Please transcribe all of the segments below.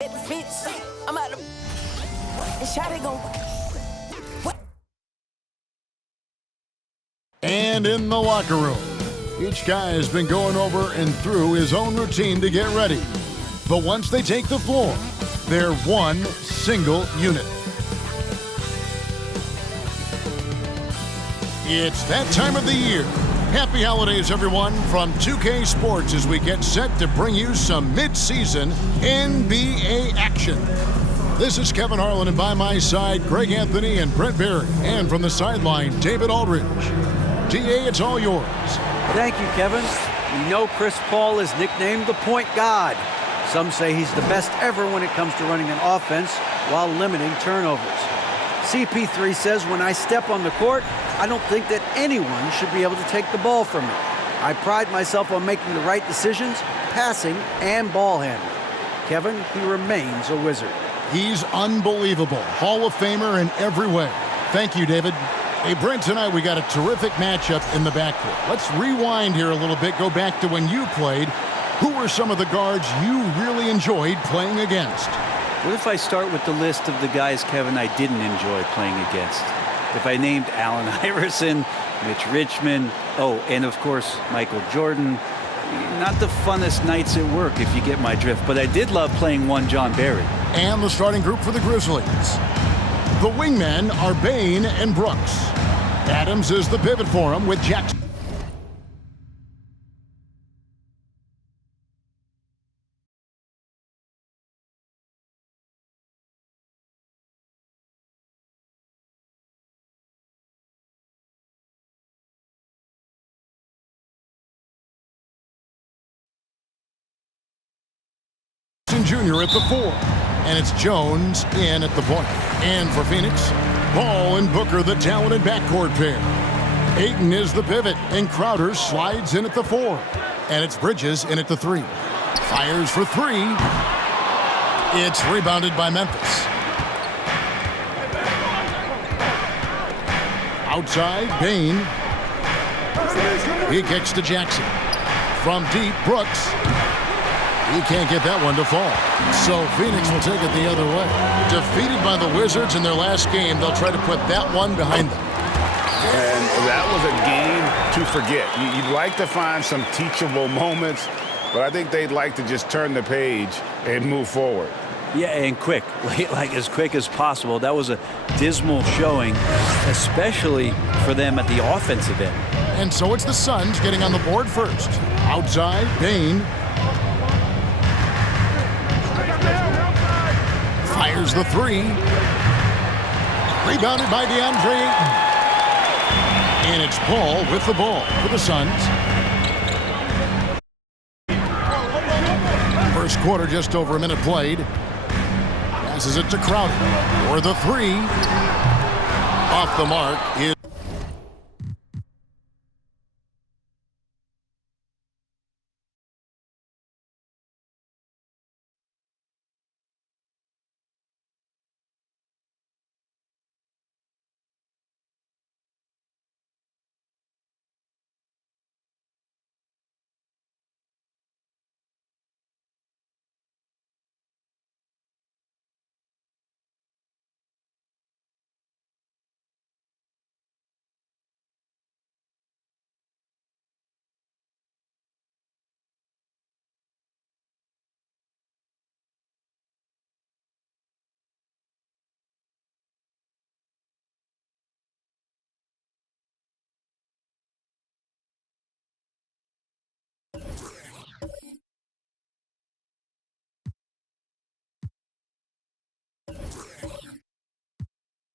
I'm out of shot it go. And in the locker room, each guy has been going over and through his own routine to get ready. But once they take the floor, they're one single unit. It's that time of the year. Happy holidays, everyone, from 2K Sports as we get set to bring you some mid-season NBA action. This is Kevin Harlan, and by my side, Greg Anthony and Brent Barry. And from the sideline, David Aldridge. DA, it's all yours. Thank you, Kevin. We know Chris Paul is nicknamed the point god. Some say he's the best ever when it comes to running an offense while limiting turnovers. CP3 says, when I step on the court, I don't think that anyone should be able to take the ball from me. I pride myself on making the right decisions, passing and ball handling. Kevin, he remains a wizard. He's unbelievable. Hall of Famer in every way. Thank you, David. Hey, Brent, tonight we got a terrific matchup in the backcourt. Let's rewind here a little bit, go back to when you played. Who were some of the guards you really enjoyed playing against? What if I start with the list of the guys, Kevin, I didn't enjoy playing against? If I named Allen Iverson, Mitch Richmond, and of course, Michael Jordan, not the funnest nights at work if you get my drift, but I did love playing one John Barry. And the starting group for the Grizzlies. The wingmen are Bain and Brooks. Adams is the pivot for him with Jackson. Jr. at the 4, and it's Jones in at the point. And for Phoenix, Ball and Booker, the talented backcourt pair. Ayton is the pivot, and Crowder slides in at the 4, and it's Bridges in at the 3. Fires for 3. It's rebounded by Memphis. Outside, Bain. He kicks to Jackson. From deep, Brooks. He can't get that one to fall. So Phoenix will take it the other way. Defeated by the Wizards in their last game, they'll try to put that one behind them. And that was a game to forget. You'd like to find some teachable moments, but I think they'd like to just turn the page and move forward. Yeah, and quick, like as quick as possible. That was a dismal showing, especially for them at the offensive end. And so it's the Suns getting on the board first. Outside, Bain. Fires the 3. Rebounded by DeAndre Ayton. And it's Paul with the ball for the Suns. First quarter, just over a minute played. Passes it to Crowder for the 3. Off the mark is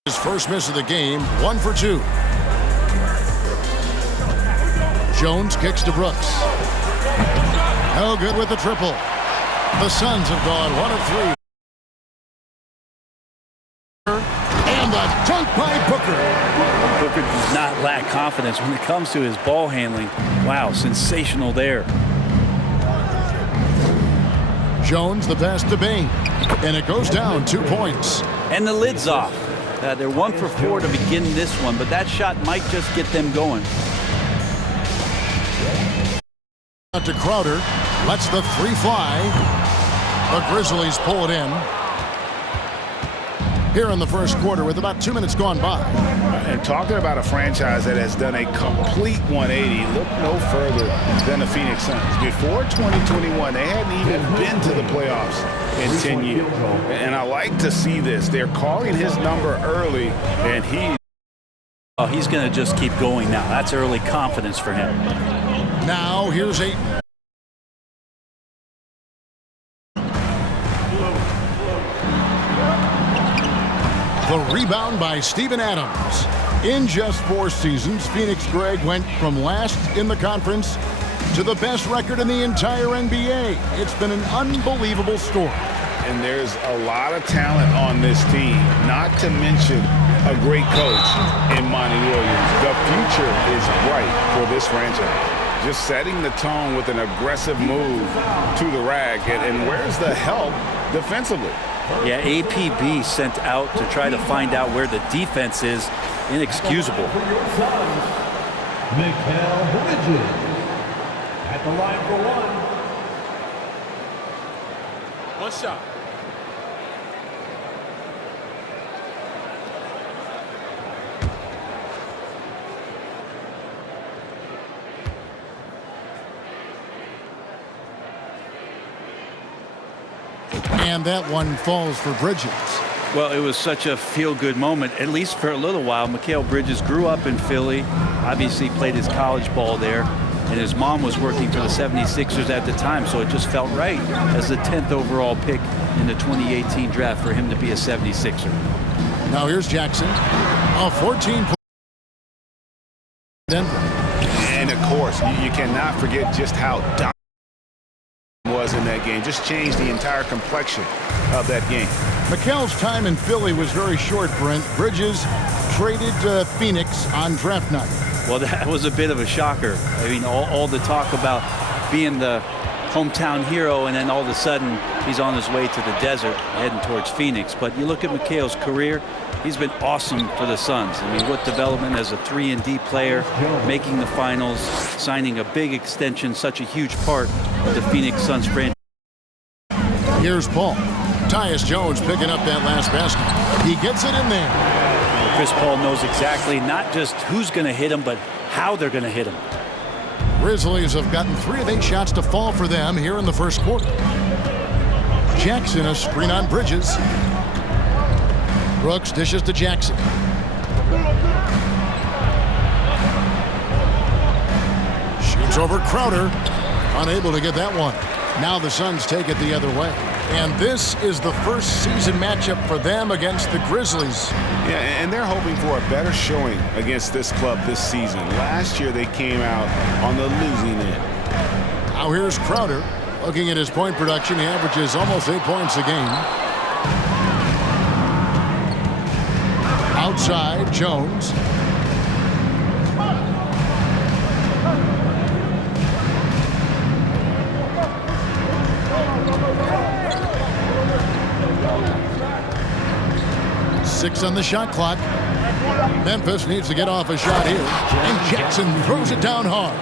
his first miss of the game, 1 for 2. Jones kicks to Brooks. No good with the triple. The Suns have gone 1 of 3. And the dunk by Booker. Booker does not lack confidence when it comes to his ball handling. Wow, sensational there. Jones, the pass to Bain. And it goes down 2 points. And the lid's off. They're 1 for 4 to begin this one, but that shot might just get them going. To Crowder, lets the 3 fly. The Grizzlies pull it in. Here in the first quarter with about 2 minutes gone by. And talking about a franchise that has done a complete 180, look no further than the Phoenix Suns. Before 2021, they hadn't even been to the playoffs in 10 years. And I like to see this. They're calling his number early, and he's going to just keep going now. That's early confidence for him. Now here's Ayton. The rebound by Steven Adams. In just 4 seasons, Phoenix Greg went from last in the conference to the best record in the entire NBA. It's been an unbelievable story. And there's a lot of talent on this team, not to mention a great coach in Monty Williams. The future is bright for this franchise. Just setting the tone with an aggressive move to the rack. And where's the help defensively? Yeah, APB sent out to try to find out where the defense is. Inexcusable. Mikal Bridges at the line for one shot. And that one falls for Bridges. Well, it was such a feel-good moment, at least for a little while. Mikal Bridges grew up in Philly, obviously played his college ball there, and his mom was working for the 76ers at the time, so it just felt right as the 10th overall pick in the 2018 draft for him to be a 76er. Now here's Jackson, a 14-point Denver. And of course, you cannot forget just how dominant was in that game. Just changed the entire complexion of that game. Mikal's time in Philly was very short, Brent. Bridges traded to Phoenix on draft night. Well, that was a bit of a shocker. I mean, all the talk about being the hometown hero, and then all of a sudden he's on his way to the desert heading towards Phoenix. But you look at Mikal's career, he's been awesome for the Suns. I mean, what development as a 3-and-D player, making the finals, signing a big extension, such a huge part of the Phoenix Suns franchise. Here's Paul. Tyus Jones picking up that last basket. He gets it in there. Chris Paul knows exactly not just who's going to hit him, but how they're going to hit him. Grizzlies have gotten 3 of 8 shots to fall for them here in the first quarter. Jackson, a screen on Bridges. Brooks dishes to Jackson. Shoots over Crowder. Unable to get that one. Now the Suns take it the other way. And this is the first season matchup for them against the Grizzlies. Yeah, and they're hoping for a better showing against this club this season. Last year they came out on the losing end. Now here's Crowder. Looking at his point production, he averages almost 8 points a game. Outside, Jones. Six on the shot clock. Memphis needs to get off a shot here. And Jackson throws it down hard.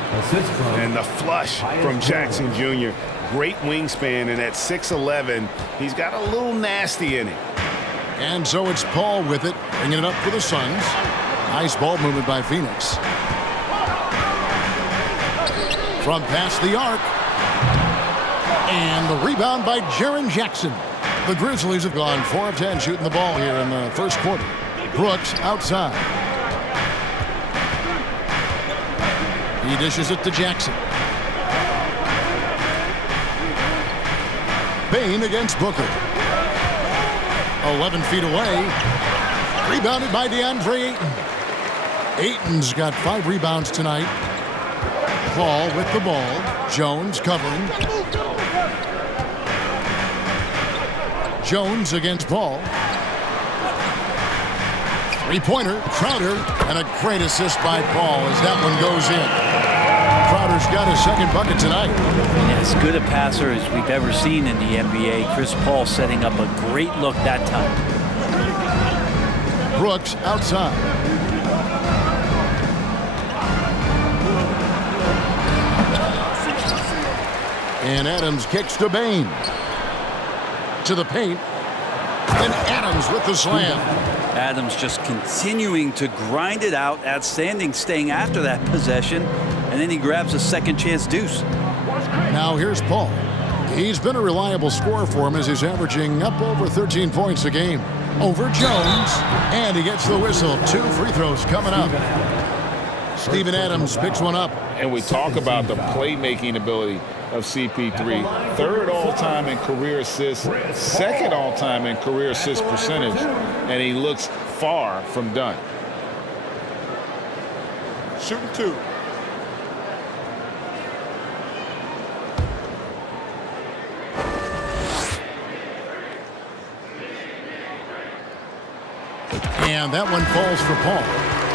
And the flush from Jackson Jr. Great wingspan, and at 6'11", he's got a little nasty in it. And so it's Paul with it, bringing it up for the Suns. Nice ball movement by Phoenix. From past the arc. And the rebound by Jaren Jackson. The Grizzlies have gone 4 of 10 shooting the ball here in the first quarter. Brooks outside. He dishes it to Jackson. Bain against Booker. 11 feet away. Rebounded by DeAndre Ayton. Ayton's got 5 rebounds tonight. Paul with the ball. Jones covering. Jones against Paul. 3-pointer, Crowder, and a great assist by Paul as that one goes in. Crowder's got his second bucket tonight. And as good a passer as we've ever seen in the NBA. Chris Paul setting up a great look that time. Brooks outside. And Adams kicks to Bain. To the paint. And Adams with the slam. Adams just continuing to grind it out. Outstanding staying after that possession. And then he grabs a second chance deuce. Now here's Paul. He's been a reliable scorer for him as he's averaging up over 13 points a game. Over Jones. And he gets the whistle. 2 free throws coming up. Steven Adams picks one up. And we talk about the playmaking ability of CP3. 3rd all-time in career assists, 2nd all-time in career assist percentage, and he looks far from done. Shooting 2. And that one falls for Paul.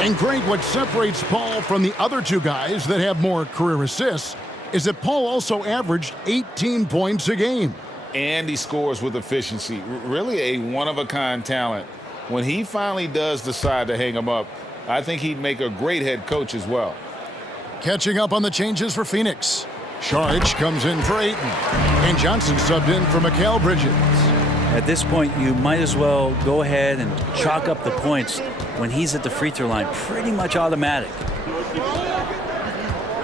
And Greg, what separates Paul from the other 2 guys that have more career assists is that Paul also averaged 18 points a game. And he scores with efficiency. Really a one-of-a-kind talent. When he finally does decide to hang him up, I think he'd make a great head coach as well. Catching up on the changes for Phoenix. Saric comes in for Ayton. And Johnson subbed in for Mikal Bridges. At this point, you might as well go ahead and chalk up the points when he's at the free throw line. Pretty much automatic.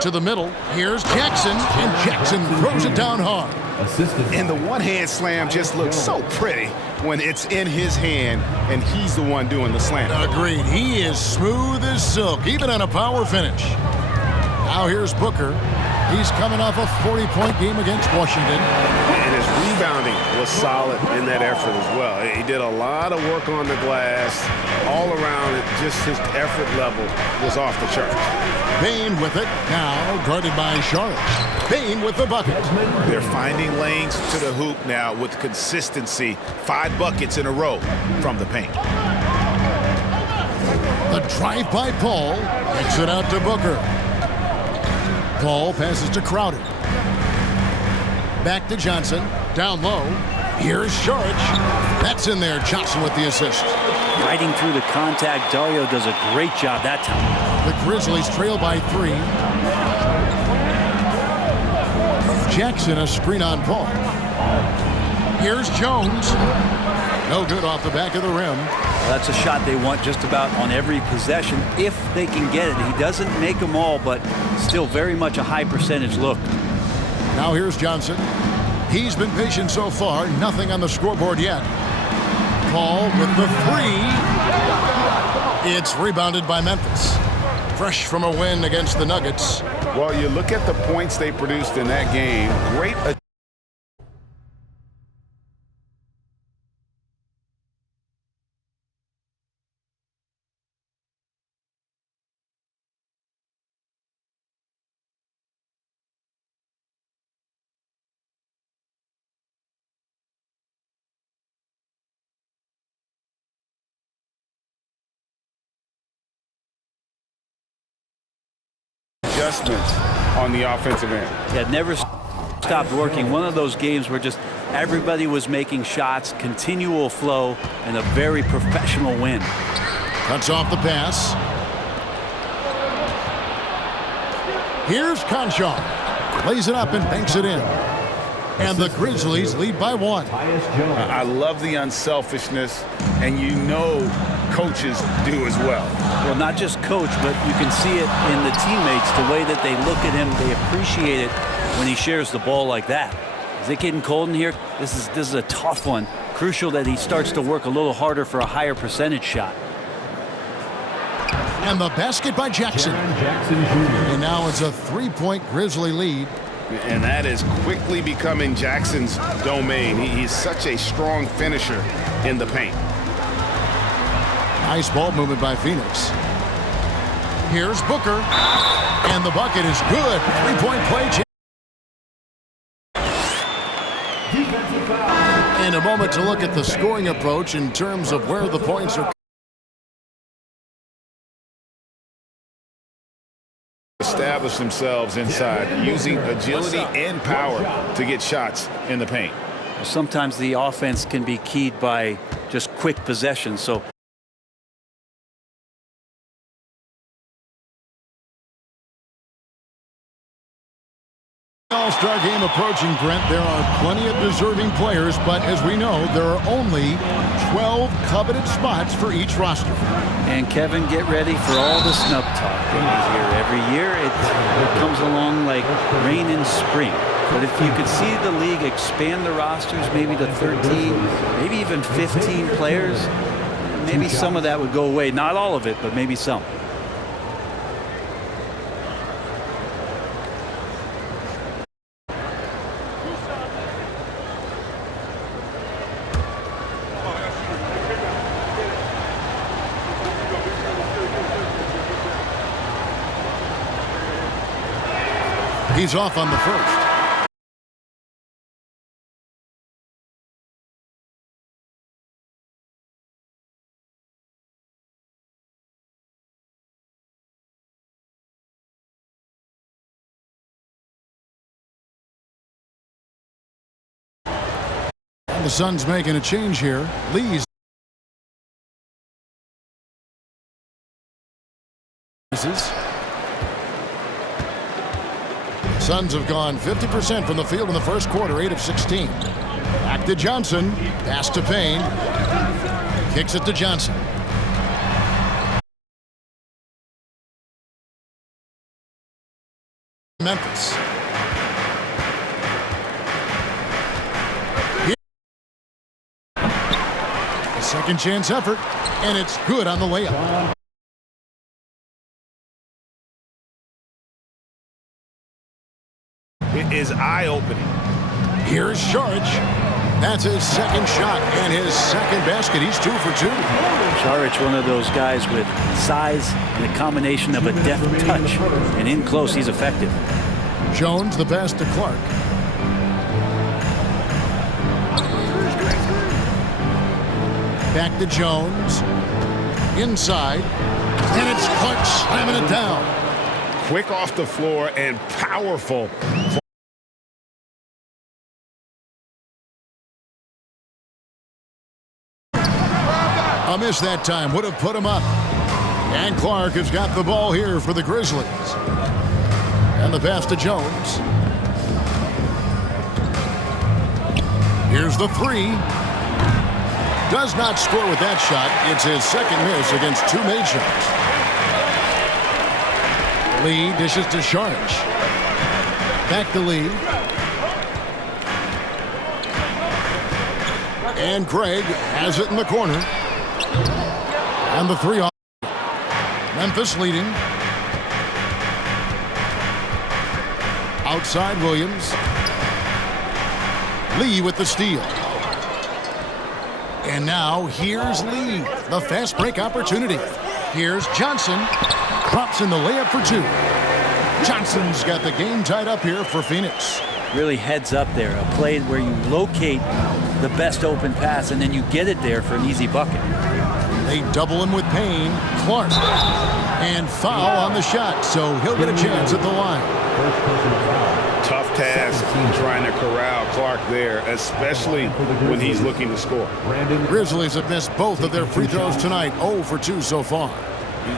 To the middle, here's Jackson, and Jackson throws it down hard. And the one-hand slam just looks so pretty when it's in his hand and he's the one doing the slam. Agreed. He is smooth as silk, even on a power finish. Now here's Booker. He's coming off a 40-point game against Washington. And his rebounding was solid in that effort as well. He did a lot of work on the glass. All around it, just his effort level was off the charts. Bain with it, now guarded by Saric. Bain with the bucket. They're finding lanes to the hoop now with consistency. 5 buckets in a row from the paint. The drive by Paul kicks it out to Booker. Paul passes to Crowder. Back to Johnson. Down low. Here's Saric. That's in there. Johnson with the assist. Fighting through the contact. Dario does a great job that time. The Grizzlies trail by 3. Jackson a screen on Paul. Here's Jones. No good off the back of the rim. That's a shot they want just about on every possession if they can get it. He doesn't make them all, but still very much a high percentage look. Now here's Johnson. He's been patient so far. Nothing on the scoreboard yet. Paul with the 3. It's rebounded by Memphis. Fresh from a win against the Nuggets. Well, you look at the points they produced in that game. Great. Adjustments on the offensive end. Yeah, never stopped working. One of those games where just everybody was making shots, continual flow, and a very professional win. Cuts off the pass. Here's Conchar. Lays it up and banks it in. And the Grizzlies lead by 1. I love the unselfishness, and you know coaches do as well. Well, not just coach, but you can see it in the teammates, the way that they look at him. They appreciate it when he shares the ball like that. Is it getting cold in here? This is a tough one. Crucial that he starts to work a little harder for a higher percentage shot. And the basket by Jackson. And now it's a 3-point Grizzly lead. And that is quickly becoming Jackson's domain. He's such a strong finisher in the paint. Nice ball movement by Phoenix. Here's Booker. And the bucket is good. 3-point play. In a moment to look at the scoring approach in terms of where the points are. Establish themselves inside, using agility and power to get shots in the paint. Sometimes the offense can be keyed by just quick possession. So All-Star game approaching, Brent. There are plenty of deserving players, but as we know, there are only 12 coveted spots for each roster. And Kevin, get ready for all the snub talk that we hear every year. It comes along like rain in spring. But if you could see the league expand the rosters maybe to 13, maybe even 15 players, maybe some of that would go away. Not all of it, but maybe some. He's off on the first. The Suns making a change here. Lee's. Suns have gone 50% from the field in the first quarter, 8 of 16. Back to Johnson. Pass to Payne. Kicks it to Johnson. Memphis. A second chance effort, and it's good on the layup. It is eye-opening. Here's Saric. That's his second shot and his second basket. He's 2 for 2. Saric, one of those guys with size and a combination of a deft touch. And in close, he's effective. Jones, the pass to Clark. Back to Jones. Inside. And it's Clark slamming it down. Quick off the floor and powerful. A miss that time would have put him up. And Clark has got the ball here for the Grizzlies. And the pass to Jones. Here's the three. Does not score with that shot. It's his second miss against 2 made shots. Lee dishes to Saric. Back to Lee. And Craig has it in the corner. And the 3 off. Memphis leading. Outside Williams. Lee with the steal. And now here's Lee. The fast break opportunity. Here's Johnson. Drops in the layup for 2. Johnson's got the game tied up here for Phoenix. Really heads up there. A play where you locate the best open pass and then you get it there for an easy bucket. They double him with Payne. Clark. And foul on the shot, so he'll get a chance at the line. Tough task trying to corral Clark there, especially when he's looking to score. Grizzlies have missed both of their free throws tonight. 0 for 2 so far.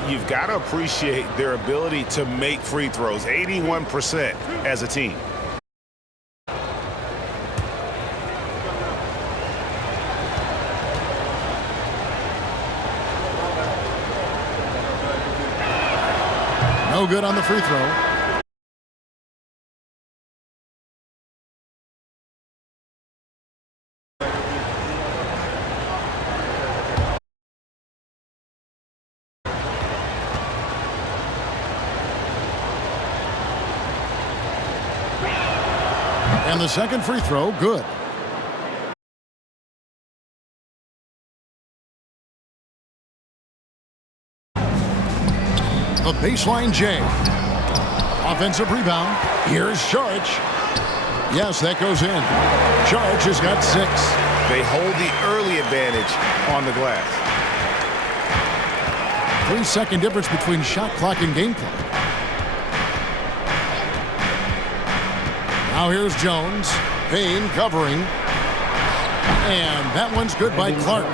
You've got to appreciate their ability to make free throws, 81% as a team. No good on the free throw. And the second free throw, good. The baseline J. Offensive rebound. Here's Saric. Yes, that goes in. Saric has got 6. They hold the early advantage on the glass. 3-second difference between shot clock and game clock. Now here's Jones. Payne covering. And that one's good by Clark.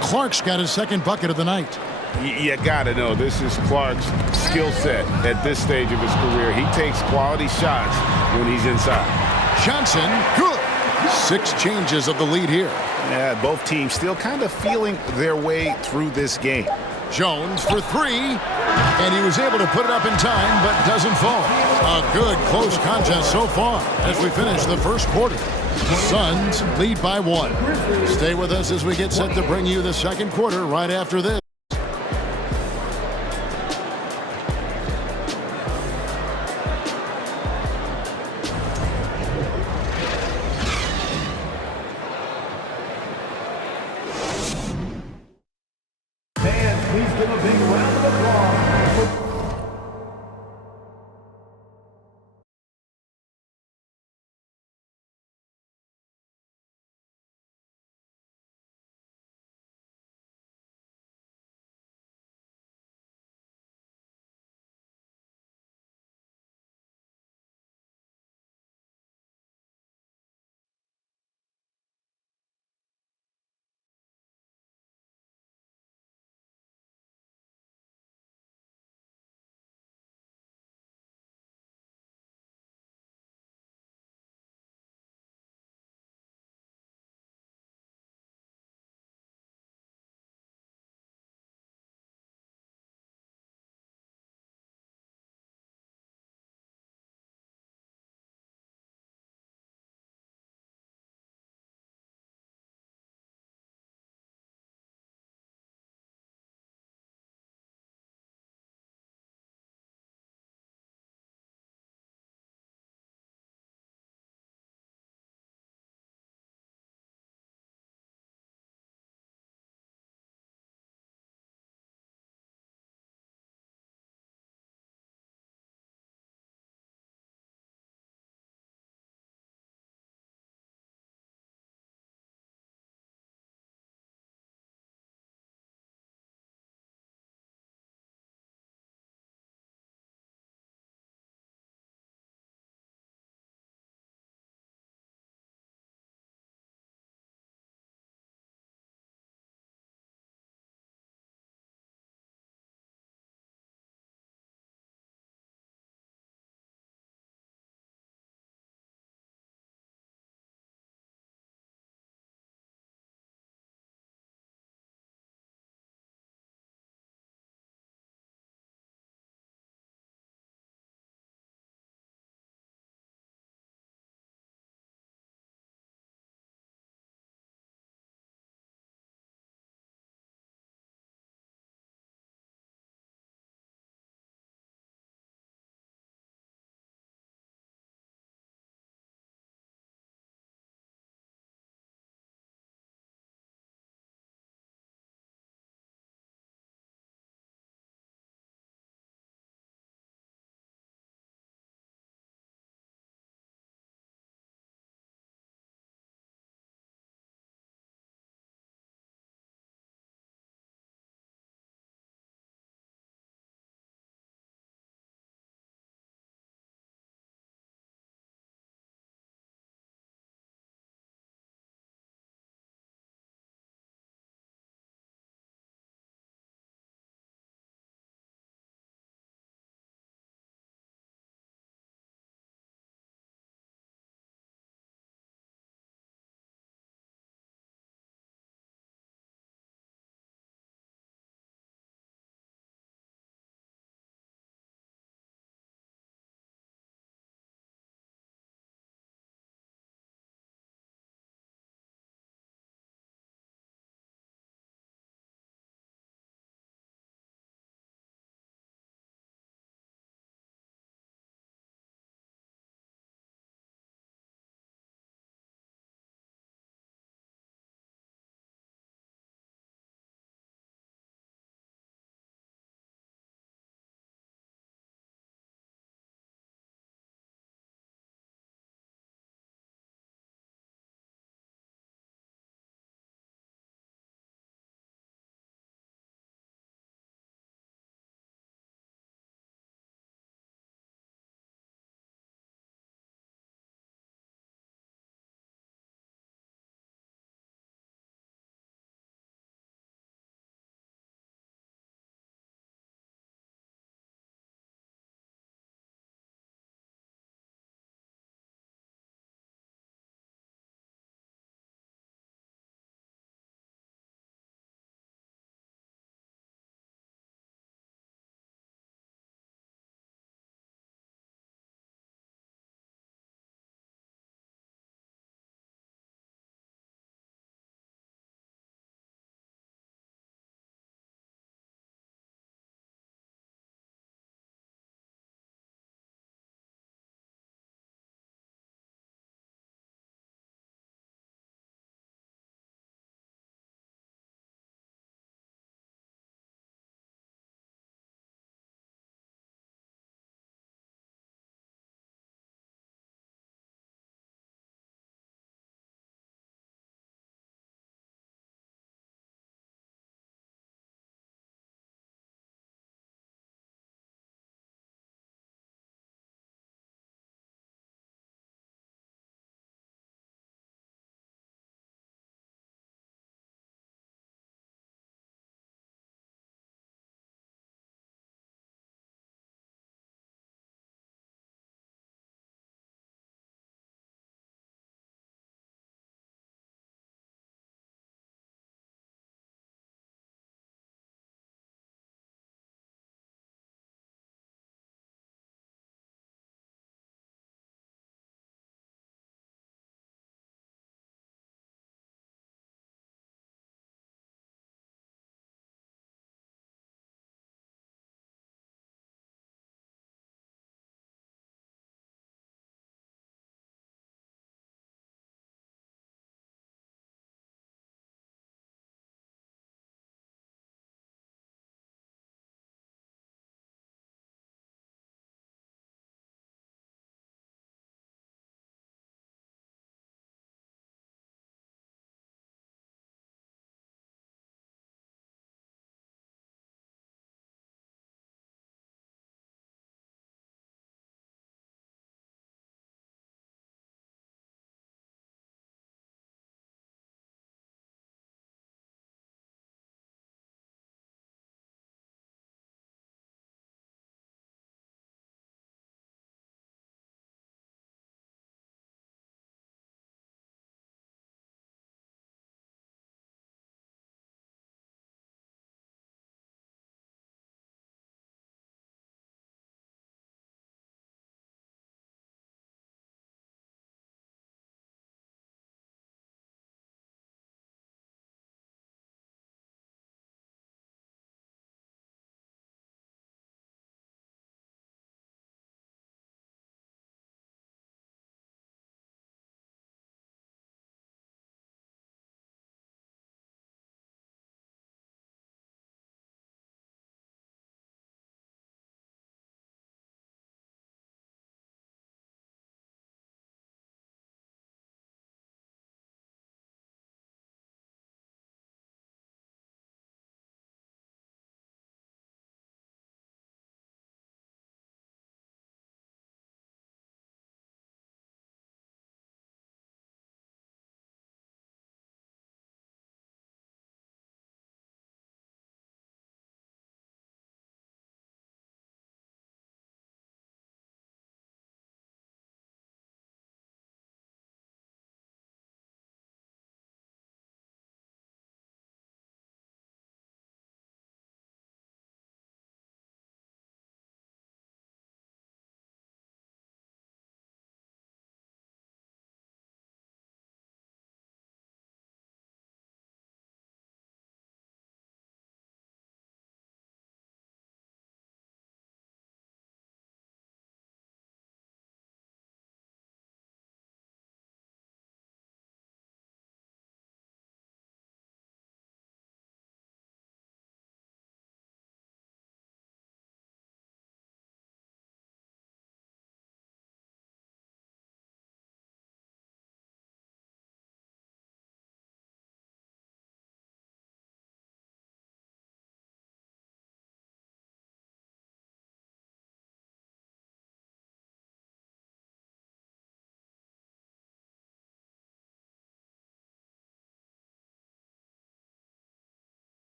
Clark's got his second bucket of the night. You got to know this is Clark's skill set at this stage of his career. He takes quality shots when he's inside. Johnson, good. 6 changes of the lead here. Yeah, both teams still kind of feeling their way through this game. Jones for 3, and he was able to put it up in time, but doesn't fall. A good close contest so far as we finish the first quarter. Suns lead by 1. Stay with us as we get set to bring you the second quarter right after this. Fans, please give a big round of applause.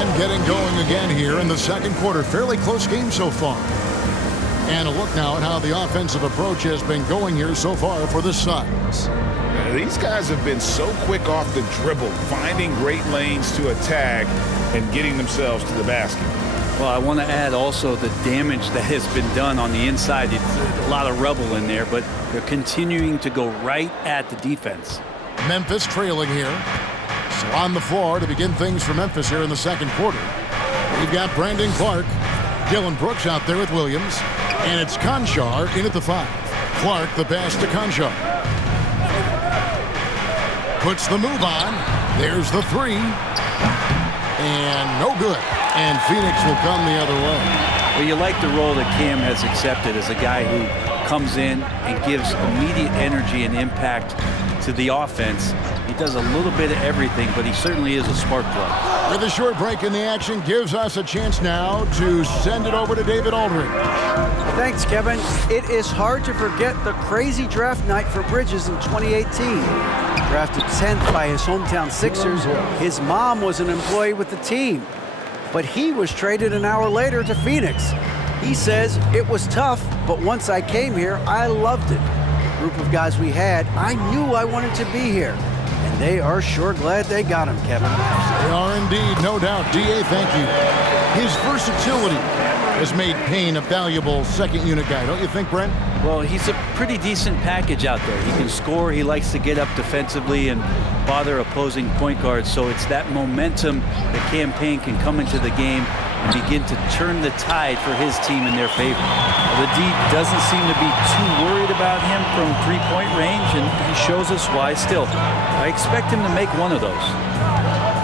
And getting going again here in the second quarter. Fairly close game so far. And a look now at how the offensive approach has been going here so far for the Suns. These guys have been so quick off the dribble, finding great lanes to attack and getting themselves to the basket. Well, I want to add also the damage that has been done on the inside. It's a lot of rubble in there, but they're continuing to go right at the defense. Memphis trailing here. So on the floor to begin things for Memphis here in the second quarter. We've got Brandon Clark, Dylan Brooks out there with Williams, and it's Conchar in at the 5. Clark the pass to Conchar. Puts the move on. There's the 3. And no good. And Phoenix will come the other way. Well, you like the role that Cam has accepted as a guy who comes in and gives immediate energy and impact to the offense. He does a little bit of everything, but he certainly is a spark plug. With a short break in the action, gives us a chance now to send it over to David Aldridge. Thanks, Kevin. It is hard to forget the crazy draft night for Bridges in 2018. Drafted 10th by his hometown Sixers, his mom was an employee with the team. But he was traded an hour later to Phoenix. He says, it was tough, but once I came here, I loved it. The group of guys we had, I knew I wanted to be here. And they are sure glad they got him, Kevin. They are indeed, no doubt. D.A., thank you. His versatility has made Payne a valuable second unit guy, don't you think, Brent? Well, he's a pretty decent package out there. He can score. He likes to get up defensively and bother opposing point guards. So it's that momentum that Cam Payne can come into the game and begin to turn the tide for his team in their favor. The D doesn't seem to be too worried about him from three-point range, and he shows us why still. I expect him to make one of those.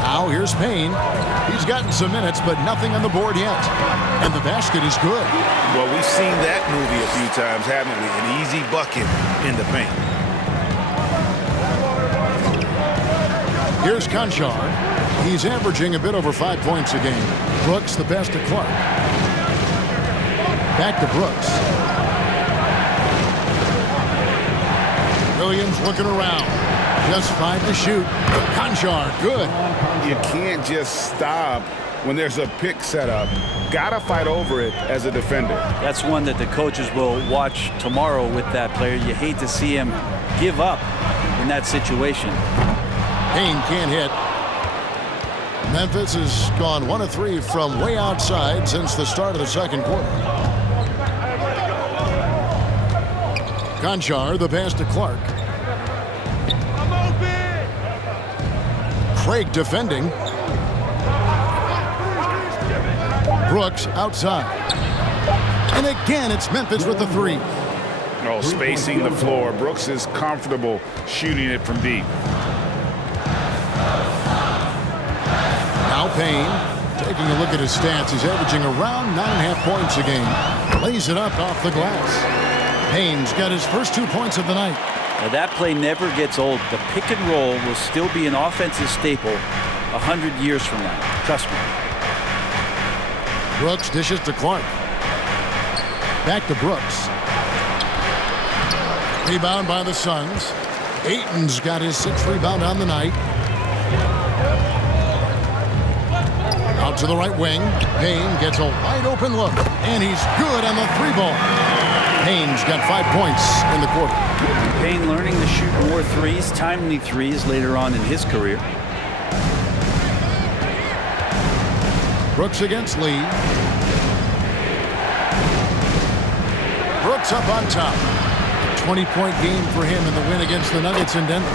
Now here's Payne. He's gotten some minutes, but nothing on the board yet. And the basket is good. Well, we've seen that movie a few times, haven't we? An easy bucket in the paint. Here's Conchar. He's averaging a bit over 5 points a game. Brooks the best to Clark. Back to Brooks. Williams looking around. Just 5 to shoot. Conchar, good. You can't just stop when there's a pick set up. Gotta fight over it as a defender. That's one that the coaches will watch tomorrow with that player. You hate to see him give up in that situation. Payne can't hit. Memphis has gone 1 of 3 from way outside since the start of the second quarter. Conchar, the pass to Clark. Craig defending. Brooks outside. And again, it's Memphis with the 3. Oh, spacing the floor. Brooks is comfortable shooting it from deep. Now Payne, taking a look at his stats, he's averaging around 9.5 points a game. Lays it up off the glass. Payne's got his first 2 points of the night. Now that play never gets old. The pick and roll will still be an offensive staple 100 years from now. Trust me. Brooks dishes to Clark. Back to Brooks. Rebound by the Suns. Ayton's got his 6th rebound on the night. Out to the right wing. Payne gets a wide open look. And he's good on the 3-ball. Payne's got 5 points in the quarter. Payne learning to shoot more threes, timely threes later on in his career. Brooks against Lee. Brooks up on top. A 20-point game for him in the win against the Nuggets in Denver.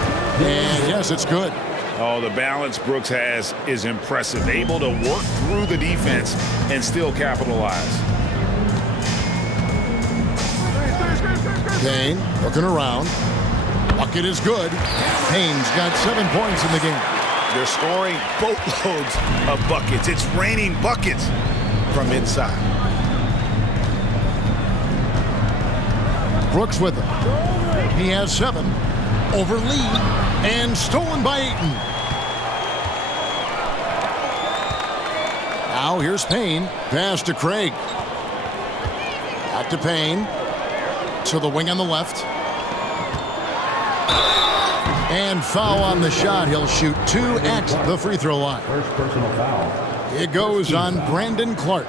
And yes, it's good. Oh, the balance Brooks has is impressive. Able to work through the defense and still capitalize. Payne looking around. Bucket is good. Payne's got 7 points in the game. They're scoring boatloads of buckets. It's raining buckets from inside. Brooks with him. He has 7 over Lee and stolen by Ayton. Now here's Payne. Pass to Craig. Back to Payne. To the wing on the left. And foul on the shot. He'll shoot 2 at the free throw line. First personal foul. It goes on Brandon Clark.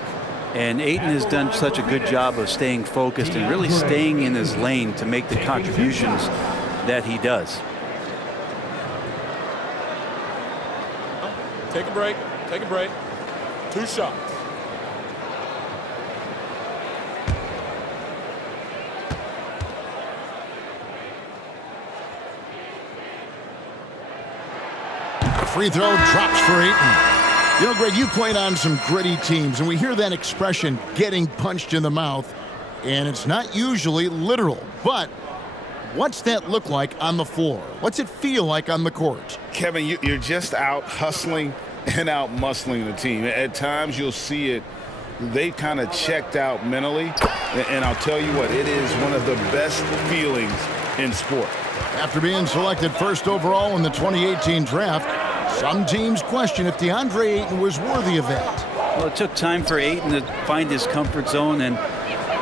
And Ayton has done such a good job of staying focused and really staying in his lane to make the contributions that he does. Take a break. Take a break. 2 shots. Free throw drops for Ayton. You know, Greg, you played on some gritty teams, and we hear that expression, getting punched in the mouth, and it's not usually literal. But what's that look like on the floor? What's it feel like on the court? Kevin, you're just out hustling and out muscling the team. At times you'll see it. They've kind of checked out mentally, and I'll tell you what, it is one of the best feelings in sport. After being selected first overall in the 2018 draft, some teams question if DeAndre Ayton was worthy of that. Well, it took time for Ayton to find his comfort zone and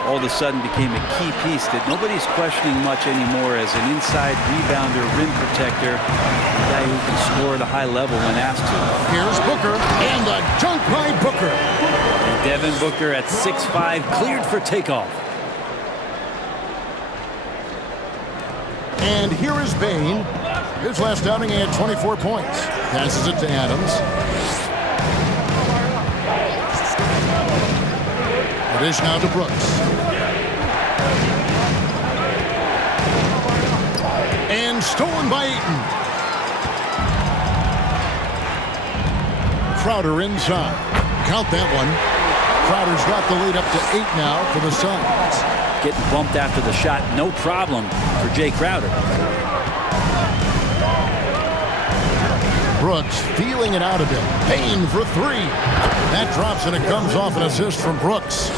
all of a sudden became a key piece that nobody's questioning much anymore as an inside rebounder, rim protector, a guy who can score at a high level when asked to. Here's Booker, and a dunk by Booker. And Devin Booker at 6'5", cleared for takeoff. And here is Bane. His last outing, he had 24 points. Passes it to Adams. The dish now to Brooks. And stolen by Ayton. Crowder inside. Count that one. Crowder's got the lead up to 8 now for the Suns. Getting bumped after the shot, no problem for Jay Crowder. Brooks feeling it out a bit. Bane for 3. That drops and it comes off an assist from Brooks.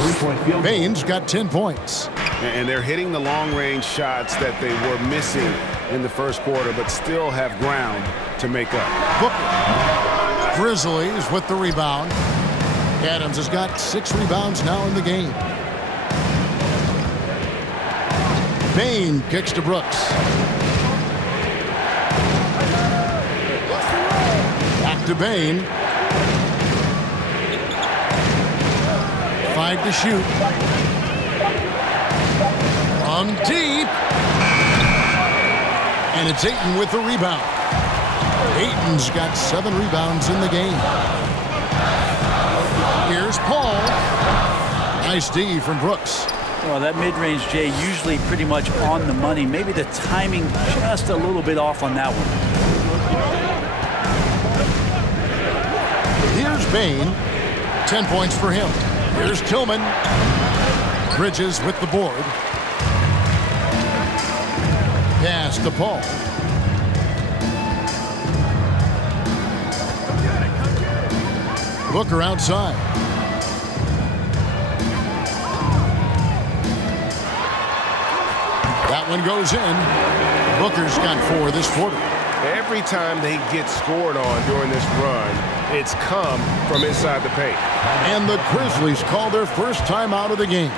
Bane's got 10 points. And they're hitting the long-range shots that they were missing in the first quarter, but still have ground to make up. Booker. Grizzlies with the rebound. Adams has got 6 rebounds now in the game. Bane kicks to Brooks. Back to Bane. 5 to shoot. From deep. And it's Ayton with the rebound. Ayton's got 7 rebounds in the game. Here's Paul. Nice D from Brooks. Well, that mid-range, Jay, usually pretty much on the money. Maybe the timing just a little bit off on that one. Here's Bane. 10 points for him. Here's Tillman. Bridges with the board. Pass to Paul. Booker outside. That one goes in. Booker's got 4 this quarter. Every time they get scored on during this run, it's come from inside the paint. And the Grizzlies call their first time out of the game.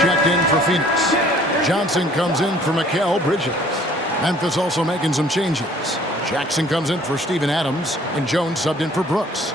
checked in for Phoenix. Johnson comes in for Mikal Bridges. Memphis also making some changes. Jackson comes in for Steven Adams, and Jones subbed in for Brooks.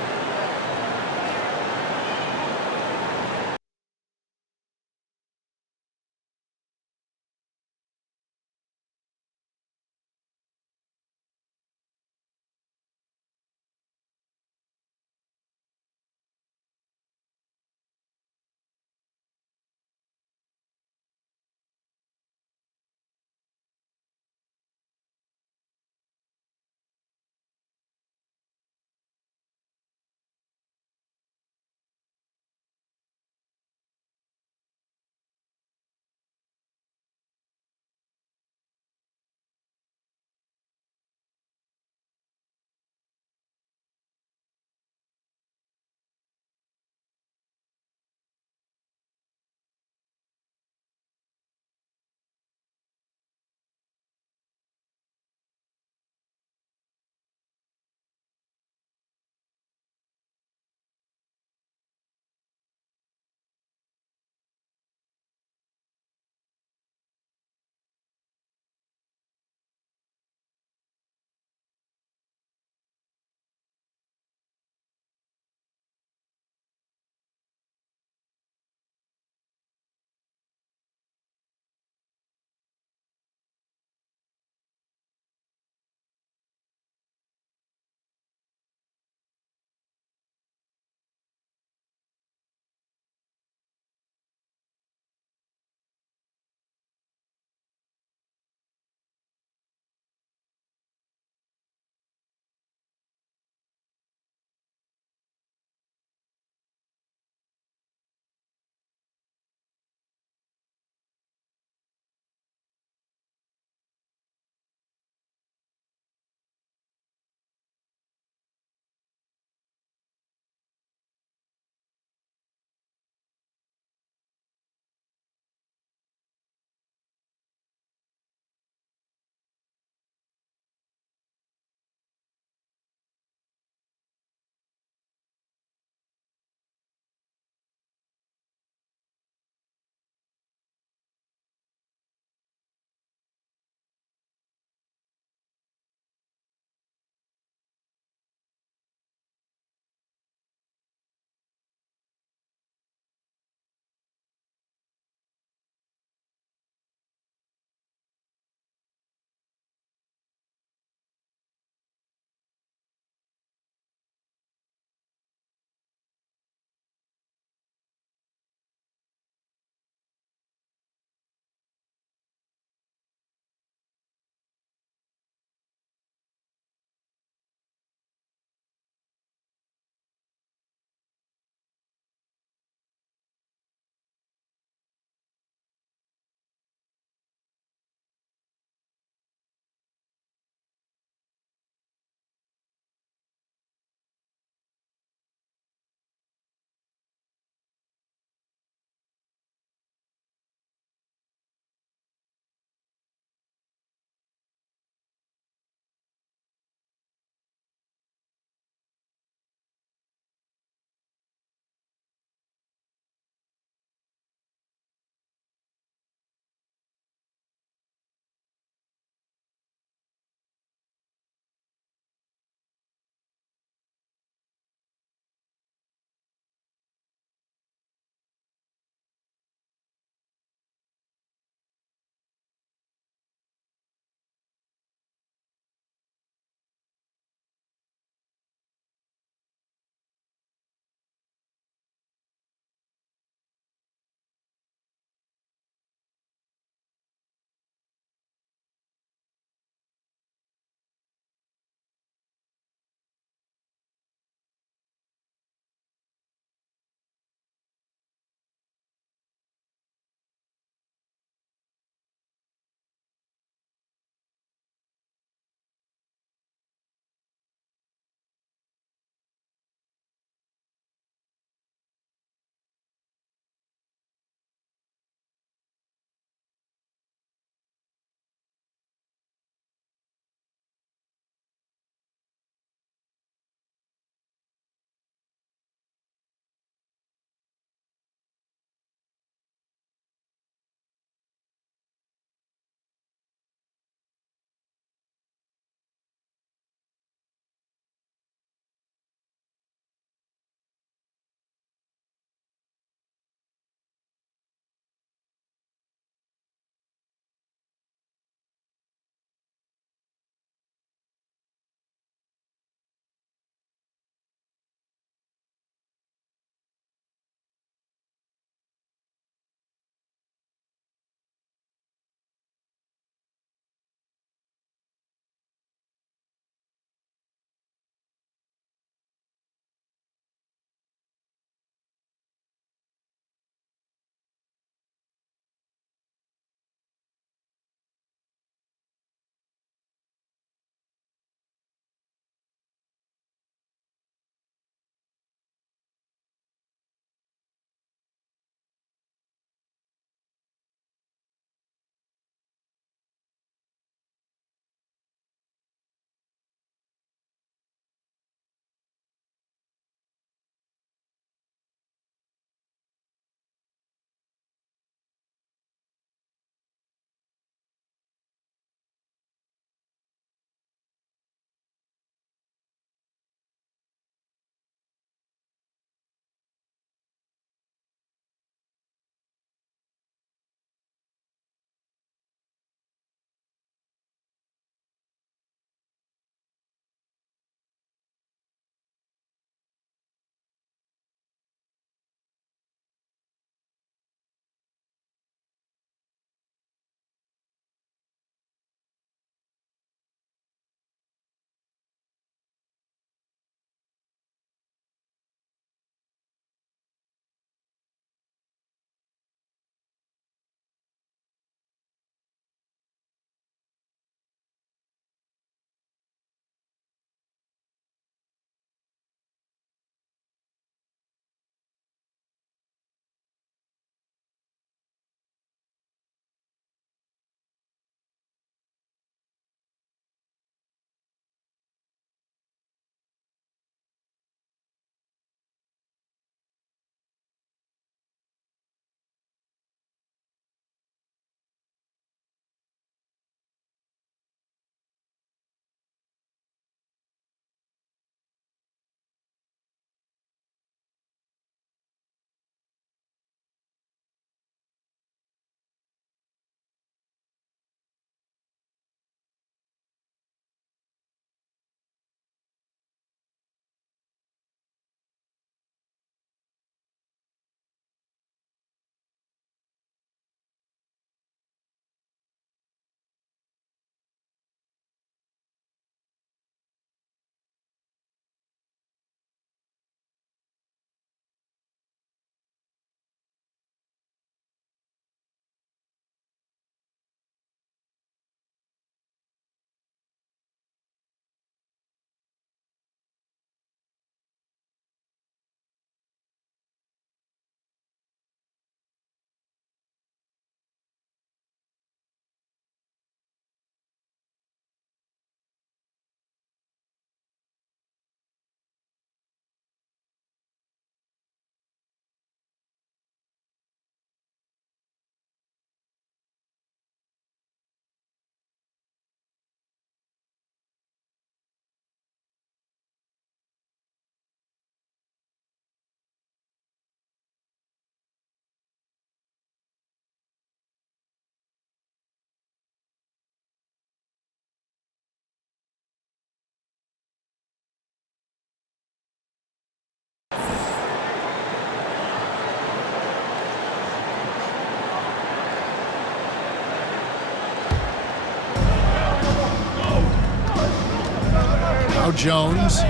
Now Jones.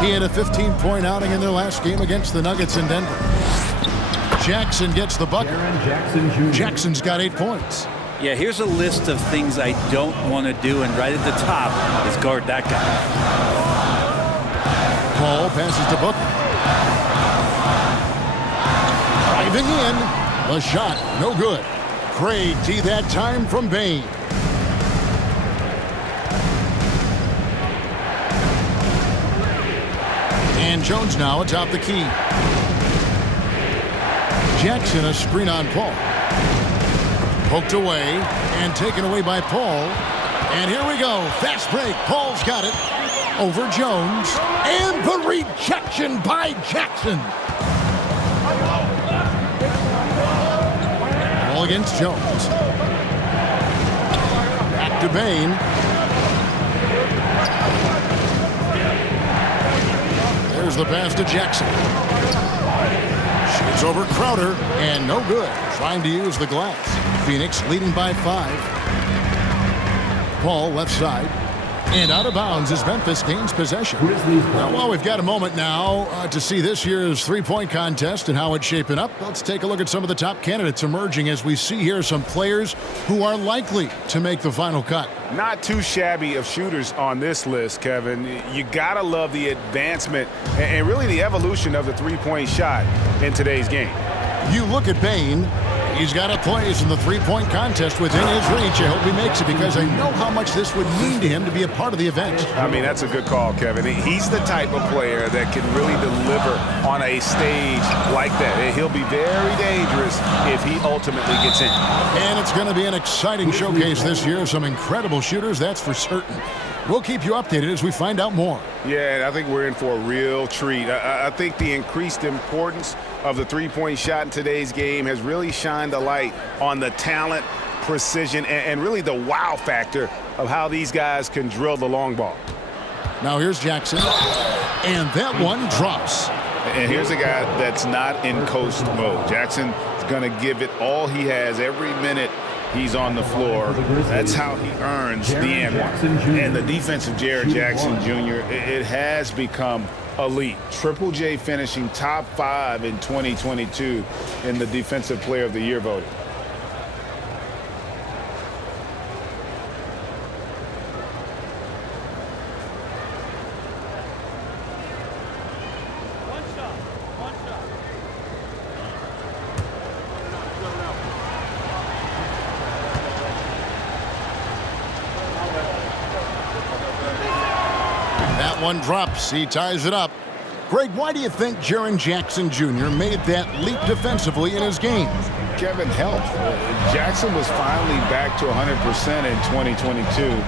He had a 15-point outing in their last game against the Nuggets in Denver. Jackson gets the bucket. Jackson's got 8 points. Yeah, here's a list of things I don't want to do, and right at the top is guard that guy. Paul passes to Booker. Driving in. The shot, no good. Craig D that time from Bain. And Jones now atop the key. Jackson a screen on Paul. Poked away and taken away by Paul. And here we go. Fast break. Paul's got it. Over Jones. And the rejection by Jackson. Ball against Jones. Back to Bain. There's the pass to Jackson. Shoots over Crowder, and no good. Trying to use the glass. Phoenix leading by 5. Paul left side. And out of bounds as Memphis gains possession. Now, well, we've got a moment now to see this year's three-point contest and how it's shaping up. Let's take a look at some of the top candidates emerging as we see here some players who are likely to make the final cut. Not too shabby of shooters on this list, Kevin. You gotta love the advancement and really the evolution of the three-point shot in today's game. You look at Bain. He's got a place in the three-point contest within his reach. I hope he makes it because I know how much this would mean to him to be a part of the event. I mean, that's a good call, Kevin. He's the type of player that can really deliver on a stage like that. He'll be very dangerous if he ultimately gets in. And it's going to be an exciting showcase this year. Some incredible shooters, that's for certain. We'll keep you updated as we find out more. Yeah, I think we're in for a real treat. I think the increased importance of the three-point shot in today's game has really shined a light on the talent, precision, and really the wow factor of how these guys can drill the long ball. Now here's Jackson, and that one drops. And here's a guy that's not in coast mode. Jackson is going to give it all he has every minute he's on the floor. That's how he earns the and one. And the defense of Jared Jackson Jr., it has become elite. Triple J finishing top 5 in 2022 in the Defensive Player of the Year voting. One drops. He ties it up. Greg, why do you think Jaren Jackson Jr. made that leap defensively in his game? Kevin, health. Jackson was finally back to 100% in 2022.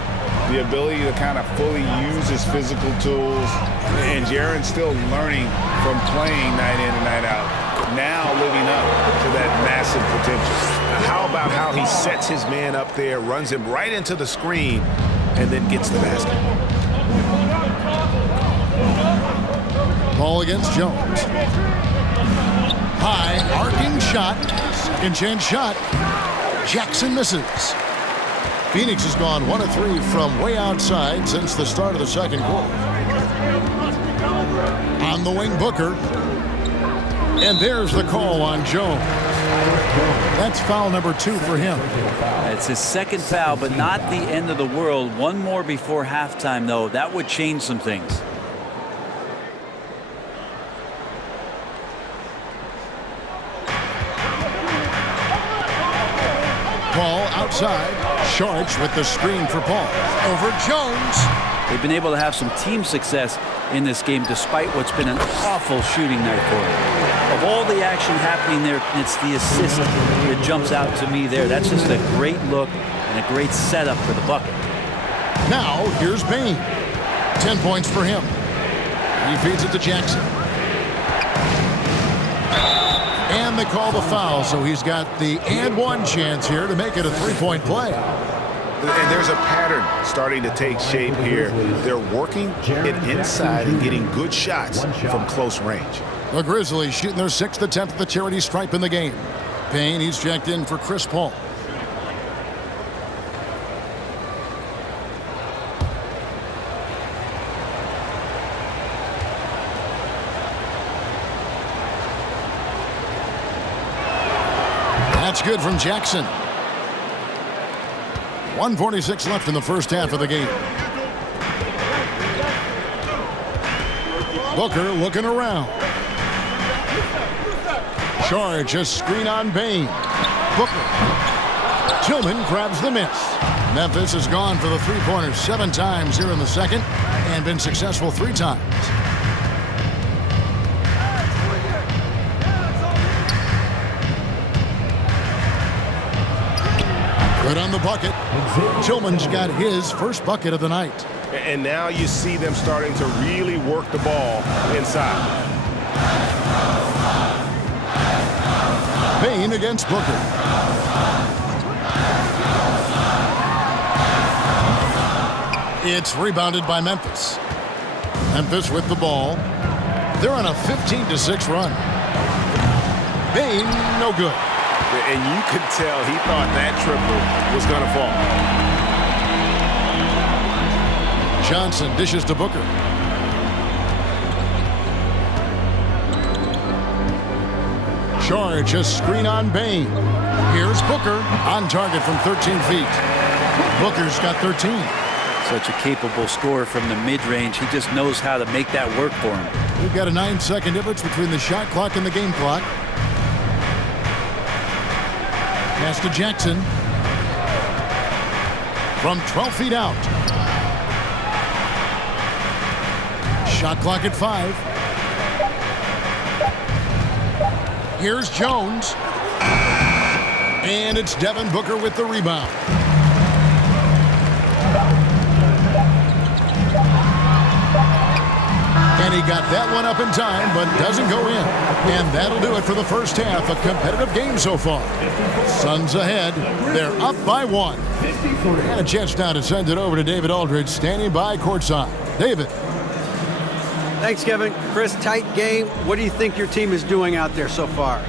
The ability to kind of fully use his physical tools. And Jaren's still learning from playing night in and night out. Now living up to that massive potential. How about how he sets his man up there, runs him right into the screen, and then gets the basket? Ball against Jones. High, arcing shot. Second chance shot. Jackson misses. Phoenix has gone 1 of 3 from way outside since the start of the second quarter. On the wing, Booker. And there's the call on Jones. That's foul number 2 for him. It's his second foul, but not the end of the world. One more before halftime, though. That would change some things. Paul outside. Sharge with the screen for Paul. Over Jones. They've been able to have some team success in this game despite what's been an awful shooting night for them. Of all the action happening there, it's the assist that jumps out to me there. That's just a great look and a great setup for the bucket. Now, here's Bain. 10 points for him. He feeds it to Jackson. And they call the foul, so he's got the and one chance here to make it a three-point play. And there's a pattern starting to take shape here. They're working it inside and getting good shots from close range. The Grizzlies shooting their 6th attempt at the charity stripe in the game. Payne, he's checked in for Chris Paul. That's good from Jackson. 1:46 left in the first half of the game. Booker looking around. Charge, a screen on Bain. Booker. Tillman grabs the miss. Memphis has gone for the three-pointers 7 times here in the second and been successful 3 times. Good on the bucket. Tillman's got his first bucket of the night. And now you see them starting to really work the ball inside. Bain against Booker. It's rebounded by Memphis. Memphis with the ball. They're on a 15-6 run. Bain, no good. And you could tell he thought that triple was going to fall. Johnson dishes to Booker. Charge, a screen on Bain. Here's Booker on target from 13 feet. Booker's got 13. Such a capable scorer from the mid-range. He just knows how to make that work for him. We've got a 9-second difference between the shot clock and the game clock. Pass to Jackson. From 12 feet out. Shot clock at 5. Here's Jones. And it's Devin Booker with the rebound. And he got that one up in time, but doesn't go in. And that'll do it for the first half. A competitive game so far. Suns ahead. They're up by 1. And a chance now to send it over to David Aldridge, standing by courtside. David. Thanks, Kevin. Chris, tight game. What do you think your team is doing out there so far?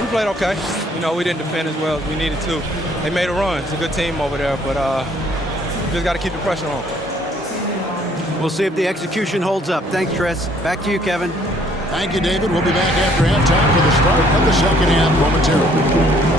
We played okay. You know, we didn't defend as well as we needed to. They made a run. It's a good team over there, but just got to keep the pressure on. We'll see if the execution holds up. Thanks, Chris. Back to you, Kevin. Thank you, David. We'll be back after halftime for the start of the second half momentarily.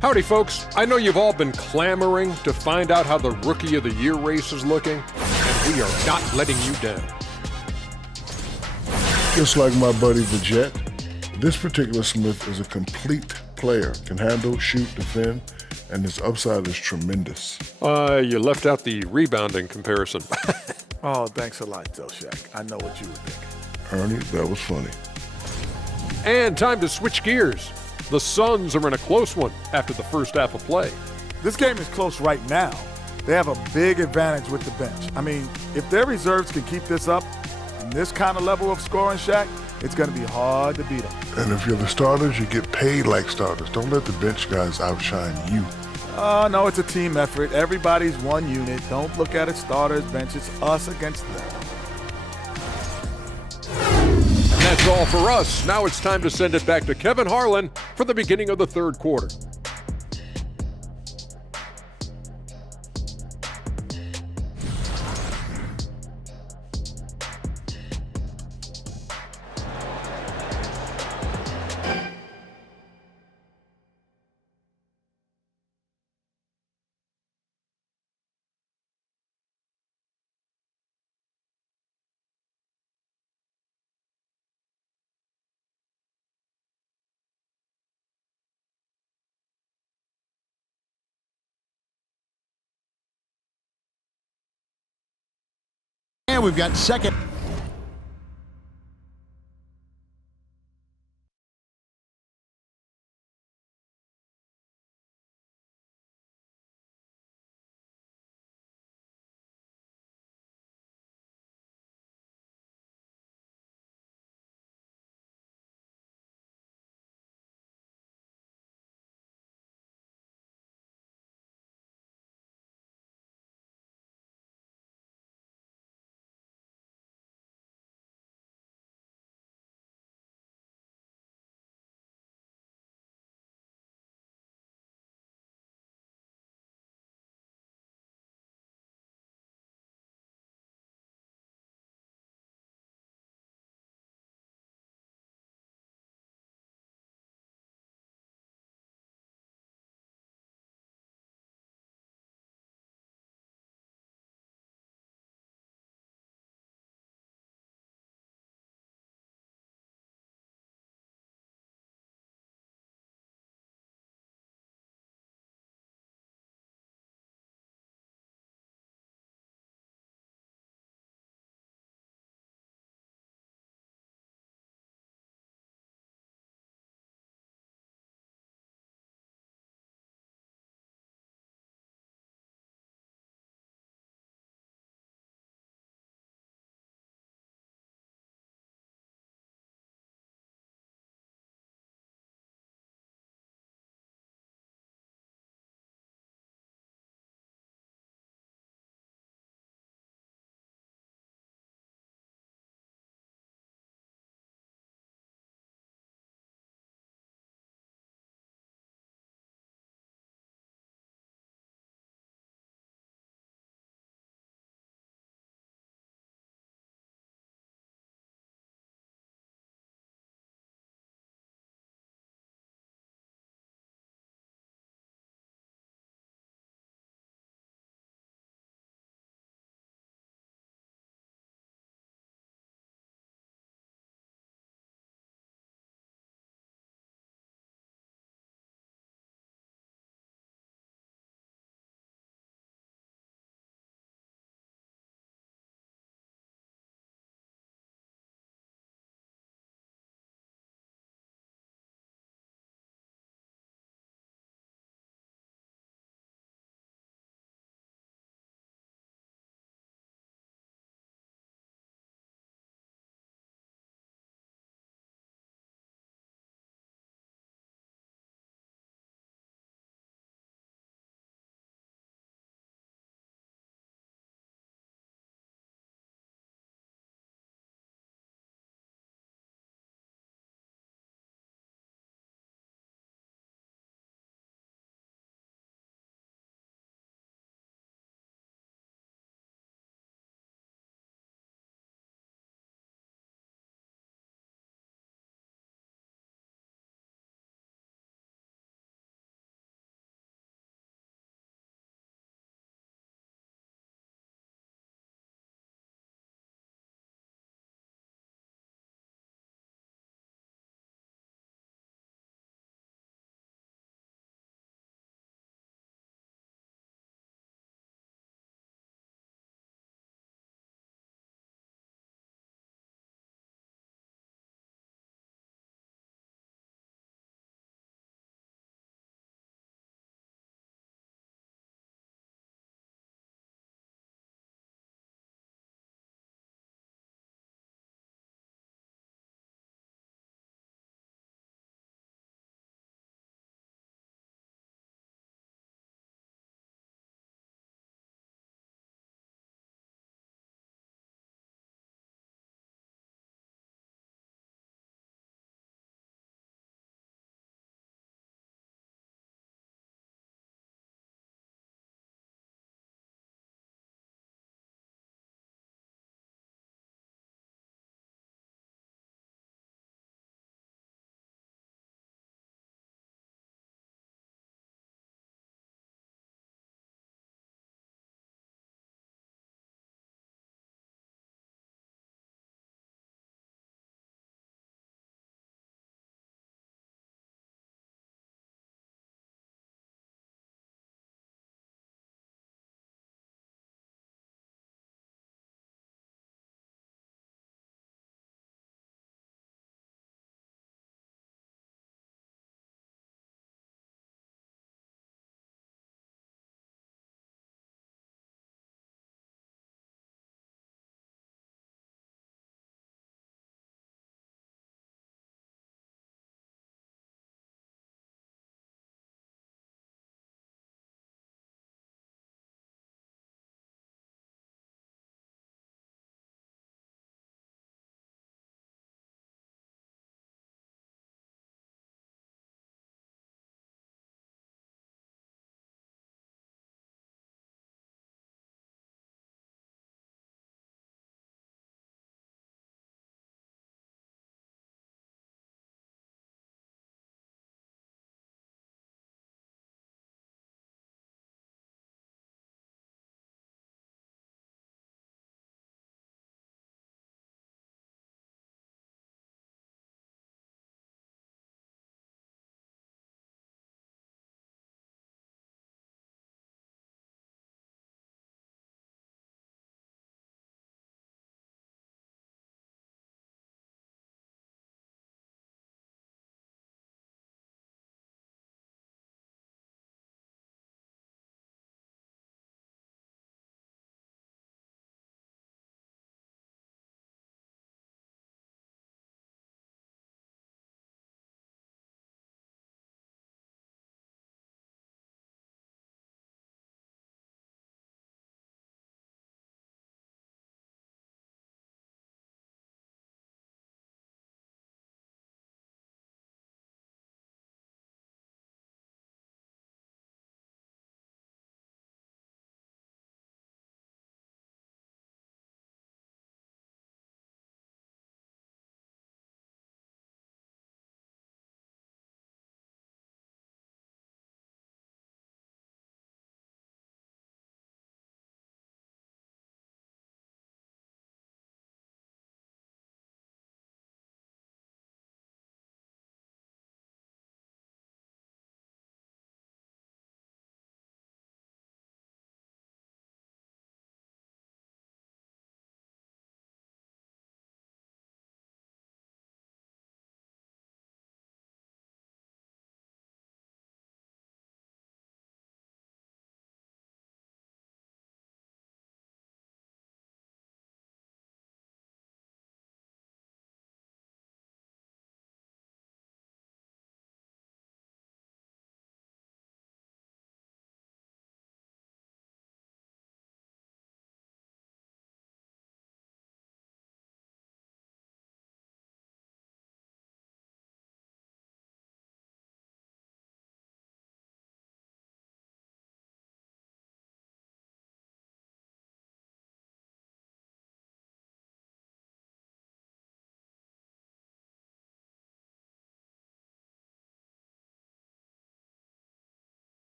Howdy, folks. I know you've all been clamoring to find out how the Rookie of the Year race is looking, and we are not letting you down. Just like my buddy the Jet, this particular Smith is a complete player. Can handle, shoot, defend, and his upside is tremendous. You left out the rebounding comparison. Oh, thanks a lot, Del Shaq. I know what you would think. Ernie, that was funny. And time to switch gears. The Suns are in a close one after the first half of play. This game is close right now. They have a big advantage with the bench. I mean, if their reserves can keep this up in this kind of level of scoring, Shaq, it's going to be hard to beat them. And if you're the starters, you get paid like starters. Don't let the bench guys outshine you. Oh, no, it's a team effort. Everybody's one unit. Don't look at it starters, bench. It's us against them. That's all for us. Now it's time to send it back to Kevin Harlan for the beginning of the third quarter. And we've got second.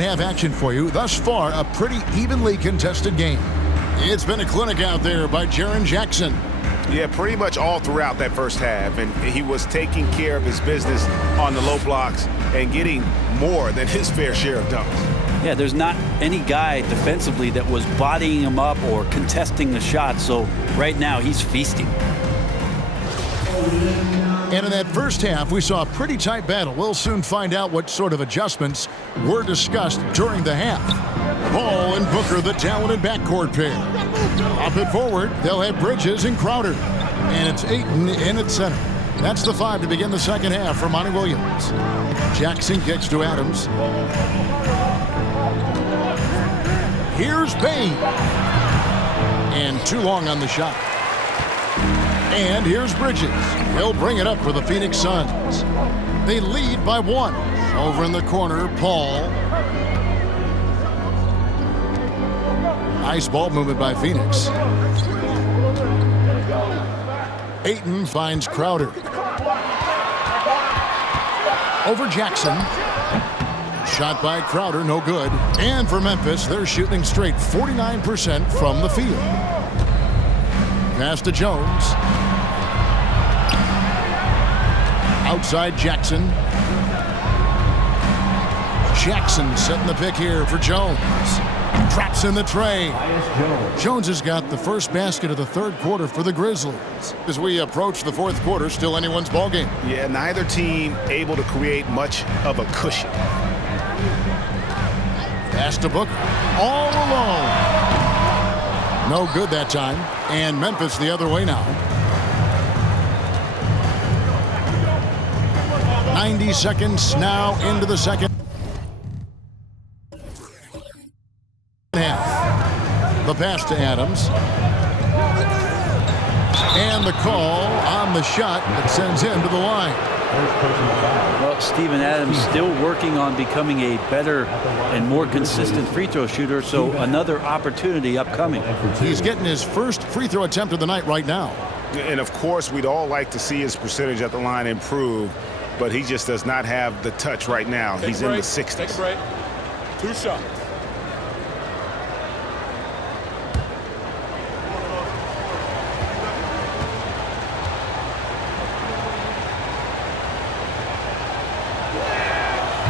Have action for you. Thus far, a pretty evenly contested game. It's been a clinic out there by Jaren Jackson. Yeah, pretty much all throughout that first half, and he was taking care of his business on the low blocks and getting more than his fair share of dunks. Yeah, there's not any guy defensively that was bodying him up or contesting the shot, so right now he's feasting. And in that first half, we saw a pretty tight battle. We'll soon find out what sort of adjustments were discussed during the half. Ball and Booker, the talented backcourt pair. Up and forward, they'll have Bridges and Crowder. And it's Ayton in at center. That's the 5 to begin the second half for Monty Williams. Jackson kicks to Adams. Here's Bain. And too long on the shot. And here's Bridges. He'll bring it up for the Phoenix Suns. They lead by 1. Over in the corner, Paul. Nice ball movement by Phoenix. Ayton finds Crowder. Over Jackson. Shot by Crowder, no good. And for Memphis, they're shooting straight 49% from the field. Pass to Jones. Outside Jackson. Jackson setting the pick here for Jones. Traps in the tray. Jones has got the first basket of the third quarter for the Grizzlies. As we approach the fourth quarter, still anyone's ballgame. Yeah, neither team able to create much of a cushion. Pass to Booker. All alone. No good that time. And Memphis the other way now. 90 seconds now into the second half. The pass to Adams. And the call on the shot that sends him to the line. Well, Steven Adams still working on becoming a better and more consistent free throw shooter, so another opportunity upcoming. He's getting his first free throw attempt of the night right now. And of course, we'd all like to see his percentage at the line improve, but he just does not have the touch right now. He's in the 60s. Take a break. 2 shots.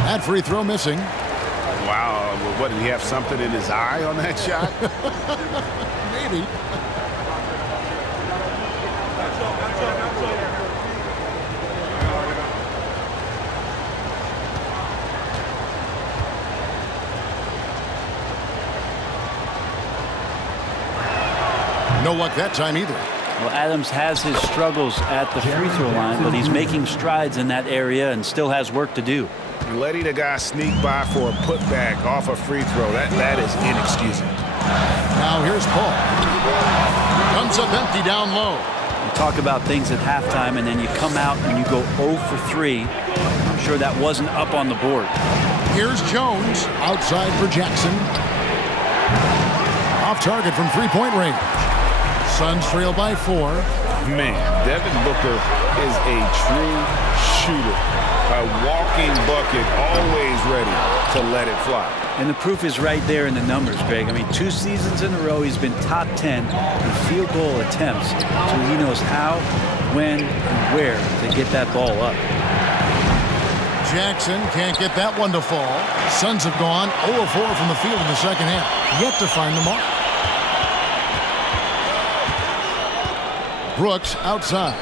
That free throw missing. Wow, what, did he have something in his eye on that shot? Maybe. No luck that time either. Well, Adams has his struggles at the free throw line, but he's making strides in that area and still has work to do. Letting a guy sneak by for a putback off a free throw, that is inexcusable. Now here's Paul. Comes up empty down low. You talk about things at halftime, and then you come out and you go 0 for 3. I'm sure that wasn't up on the board. Here's Jones outside for Jackson. Off target from three-point range. Suns trail by 4. Man, Devin Booker is a true shooter. A walking bucket, always ready to let it fly. And the proof is right there in the numbers, Greg. I mean, 2 seasons in a row, he's been top 10 in field goal attempts. So he knows how, when, and where to get that ball up. Jackson can't get that one to fall. Suns have gone 0-4 from the field in the second half. Yet to find the mark. Brooks outside.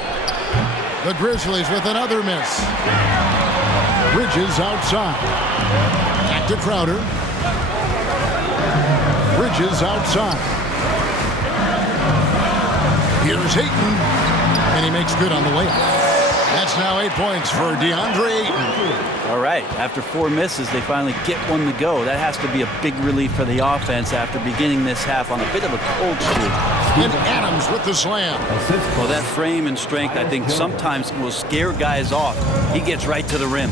The Grizzlies with another miss. Bridges outside. Back to Crowder. Bridges outside. Here's Ayton. And he makes good on the layup. That's now 8 points for DeAndre Ayton. All right, after 4 misses, they finally get one to go. That has to be a big relief for the offense after beginning this half on a bit of a cold streak. And Adams with the slam. Well, that frame and strength, I think, sometimes will scare guys off. He gets right to the rim.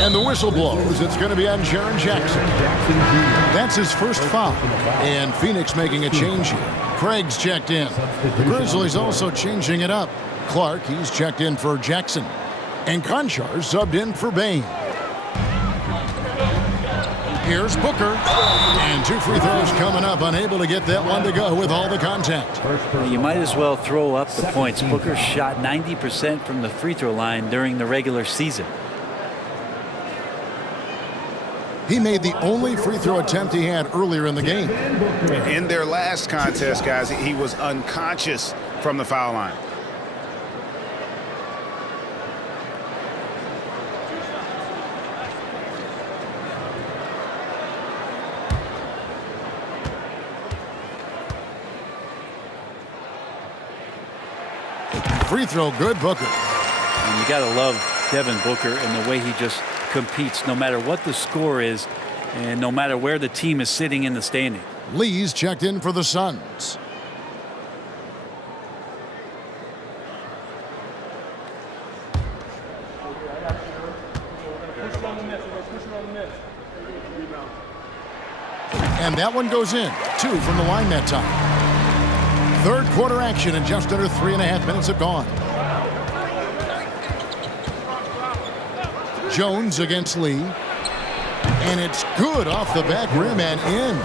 And the whistle blows. It's going to be on Jaren Jackson. That's his first foul. And Phoenix making a change here. Craig's checked in. The Grizzlies also changing it up. Clark, he's checked in for Jackson. And Conchar subbed in for Bain. Here's Booker. And 2 free throws coming up. Unable to get that one to go with all the contact. You might as well throw up the points. Booker shot 90% from the free throw line during the regular season. He made the only free throw attempt he had earlier in the game. In their last contest, guys, he was unconscious from the foul line. Free throw good, Booker. And you got to love Devin Booker and the way he just competes no matter what the score is and no matter where the team is sitting in the standing. Lee's checked in for the Suns. And that one goes in. 2 from the line that time. Third quarter action and just under 3.5 minutes have gone. Jones against Lee. And it's good off the back rim and in.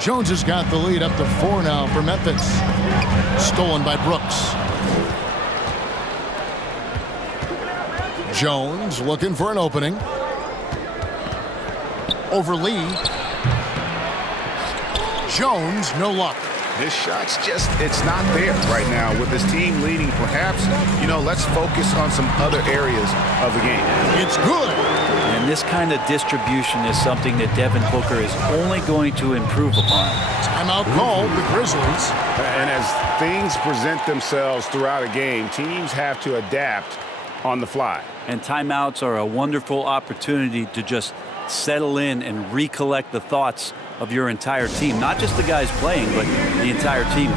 Jones has got the lead up to 4 now for Memphis. Stolen by Brooks. Jones looking for an opening. Over Lee. Jones, no luck. His shot's just, it's not there right now. With his team leading, perhaps, let's focus on some other areas of the game. It's good. And this kind of distribution is something that Devin Booker is only going to improve upon. Timeout called the Grizzlies. And as things present themselves throughout a game, teams have to adapt on the fly. And timeouts are a wonderful opportunity to just settle in and recollect the thoughts of your entire team. Not just the guys playing, but the entire team.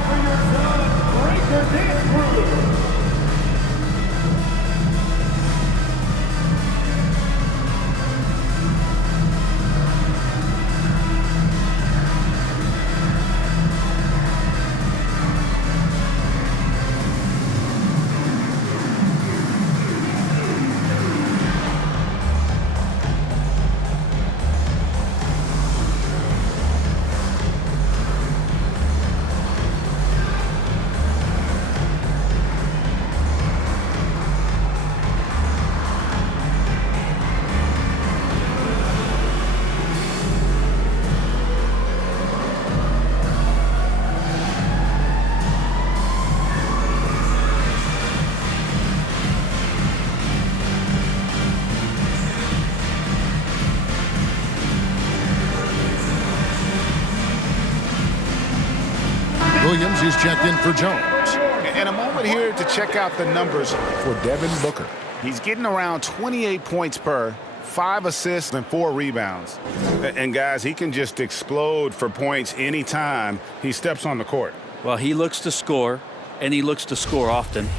Williams is checked in for Jones. And a moment here to check out the numbers for Devin Booker. He's getting around 28 points per, 5 assists and 4 rebounds. And guys, he can just explode for points anytime he steps on the court. Well, he looks to score, and he looks to score often.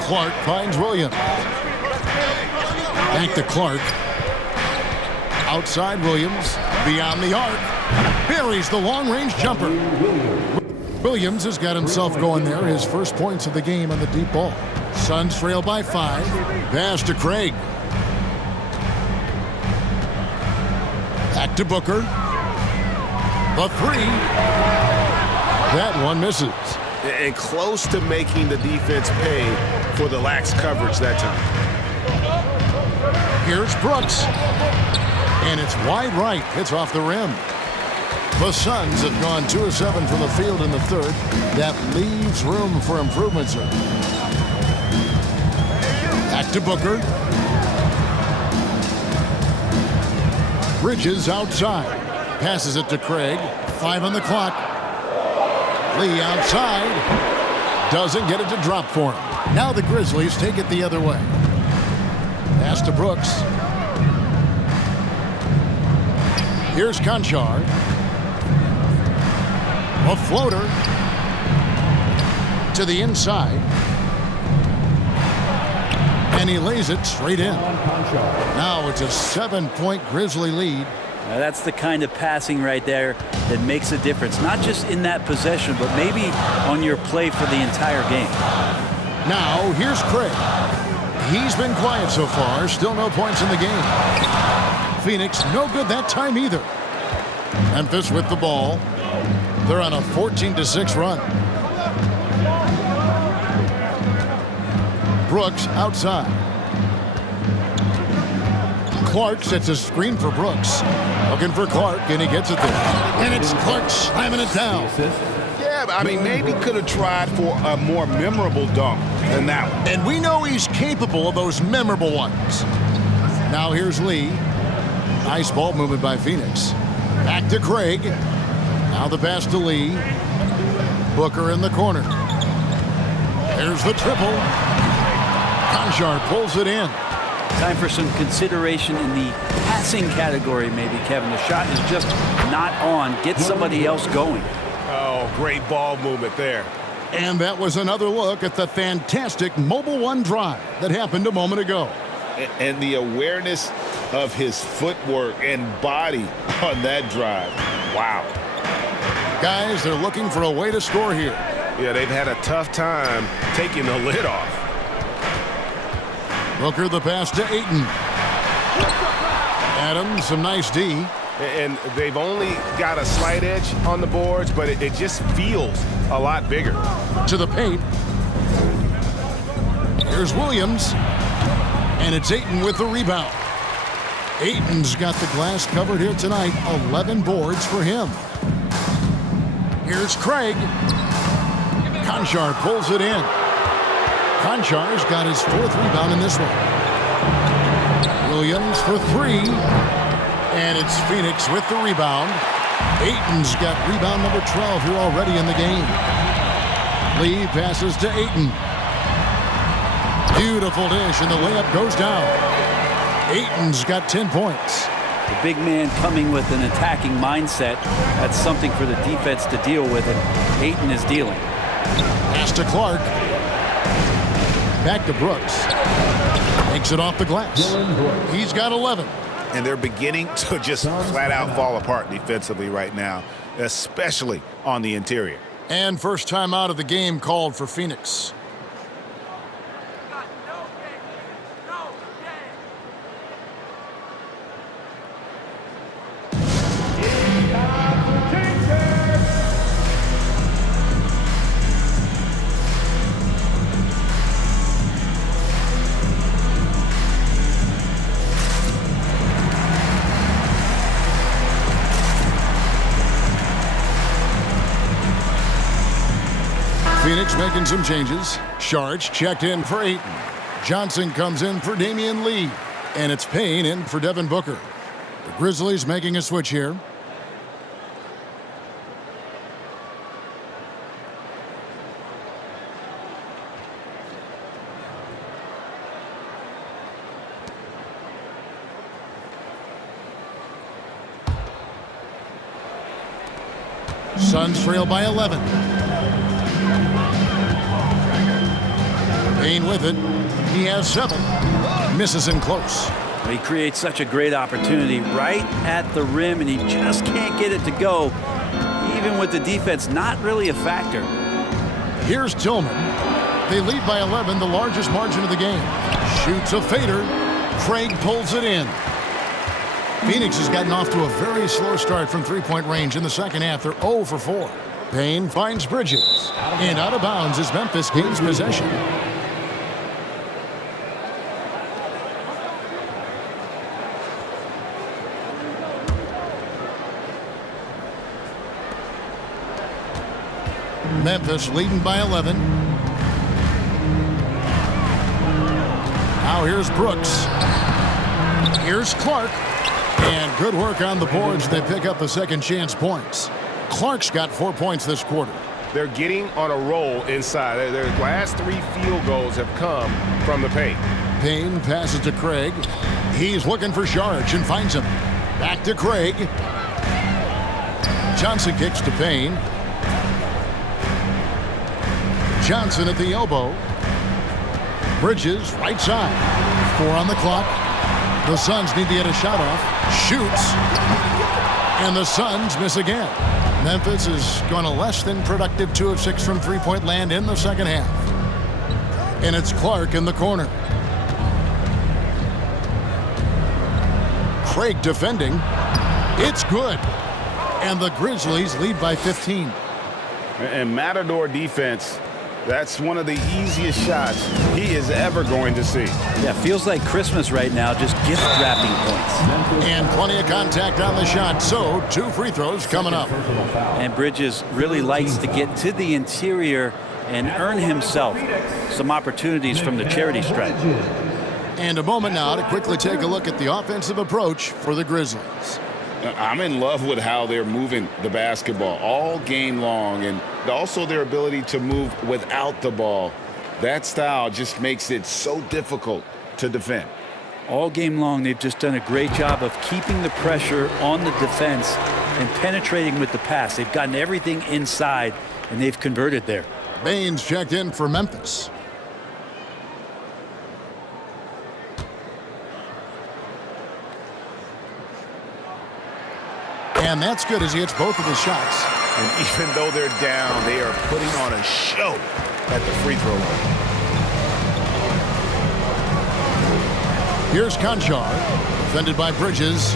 Clark finds Williams. Back to Clark. Outside Williams. Beyond the arc. Buries the long-range jumper. Williams has got himself going there. His first points of the game on the deep ball. Suns trail by 5. Pass to Craig. Back to Booker. The 3. That one misses. And close to making the defense pay for the lax coverage that time. Here's Brooks. And it's wide right. It's off the rim. The Suns have gone 2 of 7 from the field in the third. That leaves room for improvement, sir. Back to Booker. Bridges outside. Passes it to Craig. 5 on the clock. Lee outside. Doesn't get it to drop for him. Now the Grizzlies take it the other way. Pass to Brooks. Here's Conchar. A floater to the inside. And he lays it straight in. Now it's a 7-point Grizzly lead. Now that's the kind of passing right there that makes a difference, not just in that possession, but maybe on your play for the entire game. Now, here's Craig. He's been quiet so far. Still no points in the game. Phoenix, no good that time either. Memphis with the ball. They're on a 14-6 run. Brooks outside. Clark sets a screen for Brooks. Looking for Clark, and he gets it there. And it's Clark slamming it down. Yeah, I mean, maybe could have tried for a more memorable dunk than that one. And we know he's capable of those memorable ones. Now here's Lee. Nice ball movement by Phoenix. Back to Craig. Now the pass to Lee. Booker in the corner. There's the triple. Conchar pulls it in. Time for some consideration in the passing category, maybe, Kevin. The shot is just not on. Get somebody else going. Oh, great ball movement there. And that was another look at the fantastic Mobile One drive that happened a moment ago. And the awareness of his footwork and body on that drive. Wow. Guys, they're looking for a way to score here. Yeah, they've had a tough time taking the lid off. Booker the pass to Ayton. Adams, some nice D. And they've only got a slight edge on the boards, but it just feels a lot bigger. To the paint. Here's Williams. And it's Ayton with the rebound. Ayton's got the glass covered here tonight. 11 boards for him. Here's Craig. Conchar pulls it in. Conchar's got his 4th rebound in this one. Williams for 3. And it's Phoenix with the rebound. Ayton's got rebound number 12 here already in the game. Lee passes to Ayton. Beautiful dish, and the layup goes down. Ayton's got 10 points. The big man coming with an attacking mindset. That's something for the defense to deal with, and Ayton is dealing. Pass to Clark. Back to Brooks. Takes it off the glass. He's got 11. And they're beginning to just flat out fall apart defensively right now, especially on the interior. And first time out of the game called for Phoenix. Phoenix making some changes. Sharch checked in for Ayton. Johnson comes in for Damian Lee. And it's Payne in for Devin Booker. The Grizzlies making a switch here. Suns trail by 11. Payne with it. He has 7. Misses in close. He creates such a great opportunity right at the rim, and he just can't get it to go, even with the defense not really a factor. Here's Tillman. They lead by 11, the largest margin of the game. Shoots a fader. Craig pulls it in. Phoenix has gotten off to a very slow start from three-point range in the second half. They're 0 for 4. Payne finds Bridges. And out of bounds as Memphis gains possession. Memphis leading by 11. Now here's Brooks. Here's Clark. And good work on the boards. They pick up the second chance points. Clark's got 4 points this quarter. They're getting on a roll inside. Their last 3 field goals have come from the paint. Payne passes to Craig. He's looking for Sharch and finds him. Back to Craig. Johnson kicks to Payne. Johnson at the elbow. Bridges, right side. 4 on the clock. The Suns need to get a shot off. Shoots. And the Suns miss again. Memphis is going a less than productive 2 of 6 from three-point land in the second half. And it's Clark in the corner. Craig defending. It's good. And the Grizzlies lead by 15. And Matador defense, that's one of the easiest shots he is ever going to see. Yeah, feels like Christmas right now, just gift wrapping points. And plenty of contact on the shot, so 2 free throws coming up. And Bridges really likes to get to the interior and earn himself some opportunities from the charity stripe. And a moment now to quickly take a look at the offensive approach for the Grizzlies. I'm in love with how they're moving the basketball all game long, and also their ability to move without the ball. That style just makes it so difficult to defend. All game long, they've just done a great job of keeping the pressure on the defense and penetrating with the pass. They've gotten everything inside, and they've converted there. Baines checked in for Memphis. And that's good as he hits both of his shots. And even though they're down, they are putting on a show at the free throw line. Here's Conchar, defended by Bridges.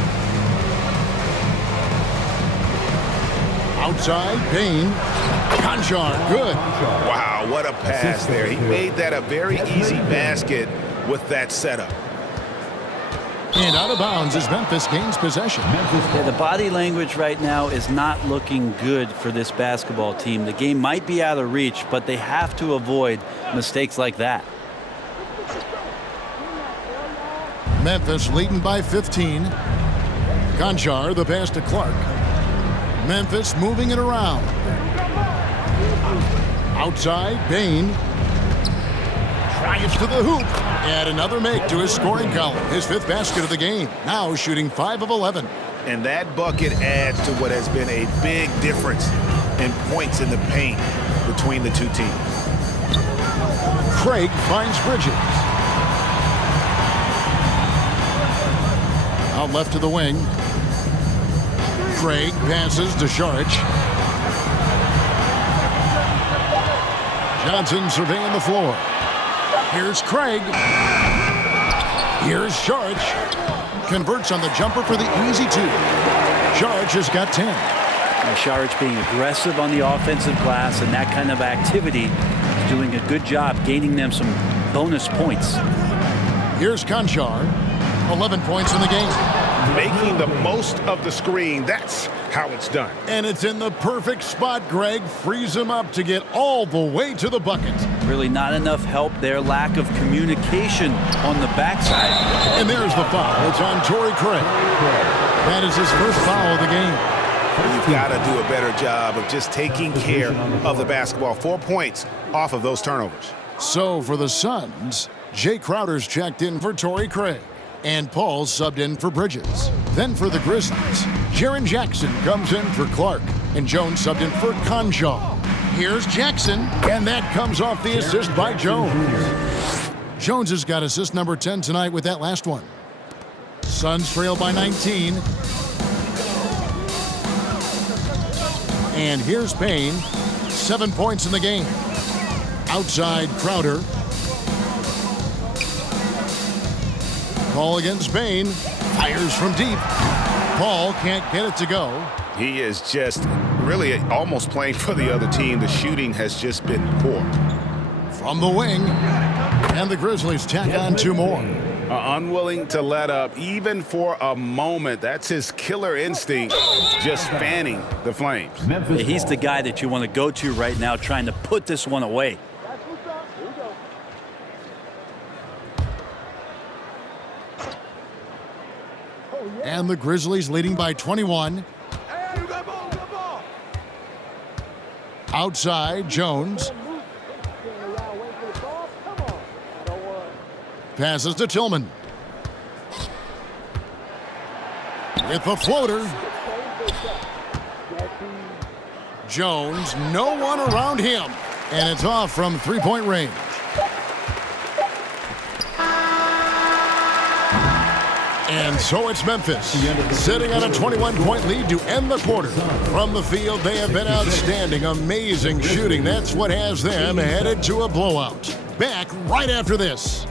Outside, Bain. Conchar, good. Wow, what a pass there. He made that a very easy basket with that setup. And out of bounds as Memphis gains possession. Yeah, the body language right now is not looking good for this basketball team. The game might be out of reach, but they have to avoid mistakes like that. Memphis leading by 15. Conchar, the pass to Clark. Memphis moving it around. Outside, Bain. Drives to the hoop. And another make to his scoring column. His 5th basket of the game. Now shooting 5 of 11. And that bucket adds to what has been a big difference in points in the paint between the two teams. Craig finds Bridges. Out left to the wing. Craig passes to Saric. Johnson surveying the floor. Here's Craig. Here's Saric. Converts on the jumper for the easy 2. Saric has got 10. Saric being aggressive on the offensive glass, and that kind of activity is doing a good job gaining them some bonus points. Here's Conchar. 11 points in the game. Making the most of the screen. That's how it's done. And it's in the perfect spot. Greg frees him up to get all the way to the bucket. Really not enough help there. Lack of communication on the backside. And there's the foul. It's on Torrey Craig. That is his first foul of the game. You've got to do a better job of just taking care of the basketball. 4 points off of those turnovers. So for the Suns, Jay Crowder's checked in for Torrey Craig. And Paul subbed in for Bridges. Then for the Grizzlies, Jaren Jackson comes in for Clark. And Jones subbed in for Conchar. Here's Jackson. And that comes off the assist by Jones. Jones has got assist number 10 tonight with that last one. Suns trail by 19. And here's Payne. 7 points in the game. Outside Crowder. Ball against Bain. Fires from deep. Paul can't get it to go. He is just really almost playing for the other team. The shooting has just been poor. From the wing. And the Grizzlies tack on 2 more. Unwilling to let up even for a moment. That's his killer instinct, just fanning the flames. He's the guy that you want to go to right now trying to put this one away. And the Grizzlies leading by 21. Outside, Jones. Passes to Tillman. With the floater. Jones, no one around him. And it's off from 3-point range. And So it's Memphis, sitting on a 21-point lead to end the quarter. From the field, they have been outstanding, amazing shooting. That's what has them headed to a blowout. Back right after this.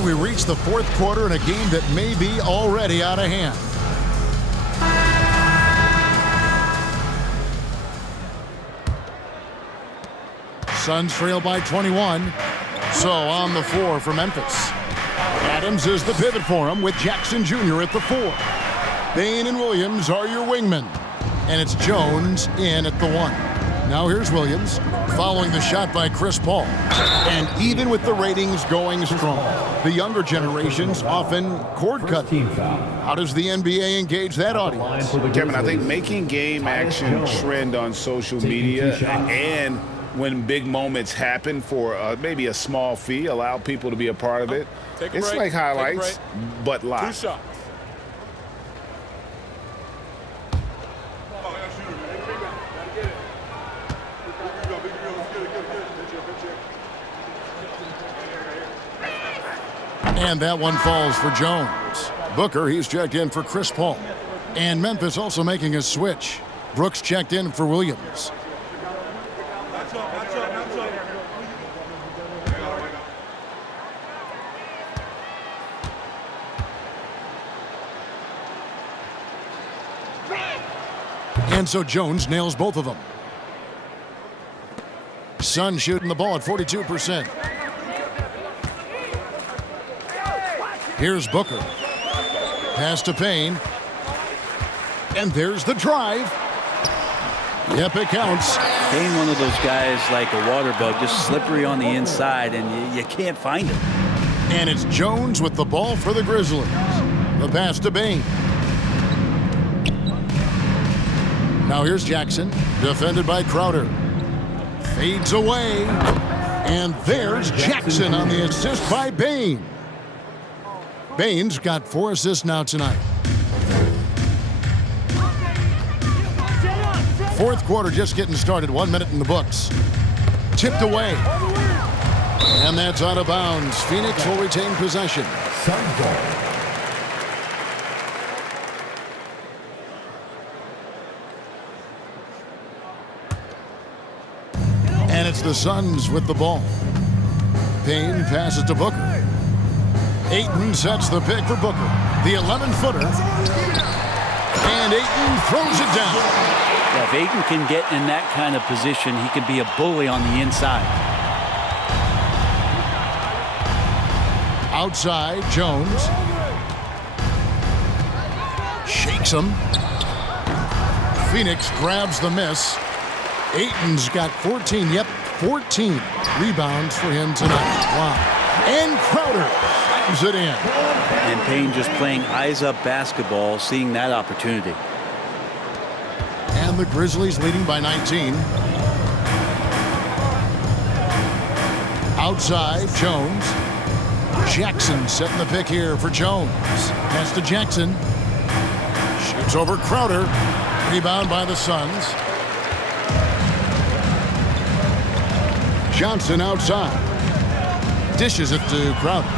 And we reach the fourth quarter in a game that may be already out of hand. Suns trail by 21. So on the floor for Memphis. Adams is the pivot for him with Jackson Jr. at the 4. Bain and Williams are your wingmen. And it's Jones in at the 1. Now here's Williams following the shot by Chris Paul. And even with the ratings going strong, the younger generations often cord cut. How does the NBA engage that audience? Kevin, I think making game action trend on social media and when big moments happen for maybe a small fee, allow people to be a part of it. It's like highlights, but live. 2 shots. And that one falls for Jones. Booker, he's checked in for Chris Paul. And Memphis also making a switch. Brooks checked in for Williams. And so Jones nails both of them. Suns shooting the ball at 42%. Here's Booker. Pass to Payne. And there's the drive. Yep, it counts. Payne, one of those guys like a water bug, just slippery on the inside, and you can't find him. And it's Jones with the ball for the Grizzlies. The pass to Bain. Now here's Jackson, defended by Crowder. Fades away. And there's Jackson on the assist by Bain. Bain's got 4 assists now tonight. Fourth quarter just getting started. 1 minute in the books. Tipped away. And that's out of bounds. Phoenix will retain possession. And it's the Suns with the ball. Payne passes to Booker. Ayton sets the pick for Booker. The 11-footer. And Ayton throws it down. Yeah, if Ayton can get in that kind of position, he can be a bully on the inside. Outside, Jones. Shakes him. Phoenix grabs the miss. Ayton's got 14, 14 rebounds for him tonight. Wow. And Crowder slams it in. And Payne just playing eyes-up basketball, seeing that opportunity. And the Grizzlies leading by 19. Outside, Jones. Jackson setting the pick here for Jones. Pass to Jackson. Shoots over Crowder. Rebound by the Suns. Johnson outside. Dishes it to Crowder.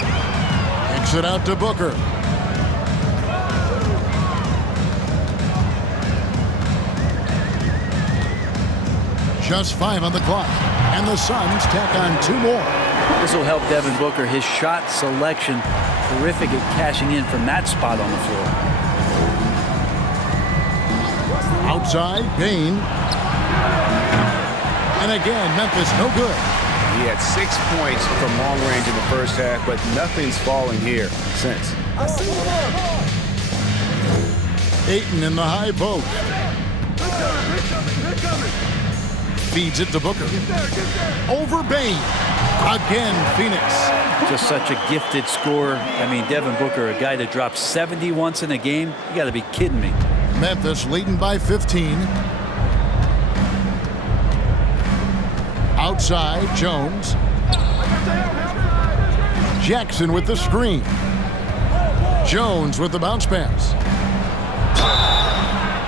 Kicks it out to Booker. Just 5 on the clock. And the Suns tack on 2 more. This will help Devin Booker. His shot selection, terrific at cashing in from that spot on the floor. Outside, Bain. And again, Memphis no good. He had 6 points from long range in the first half, but nothing's falling here since. Ayton in the high post. Feeds it to Booker. Over Bain. Again, Phoenix. Just such a gifted scorer. I mean, Devin Booker, a guy that dropped 70 once in a game. You got to be kidding me. Memphis leading by 15. Outside, Jones. Jackson with the screen. Jones with the bounce pass.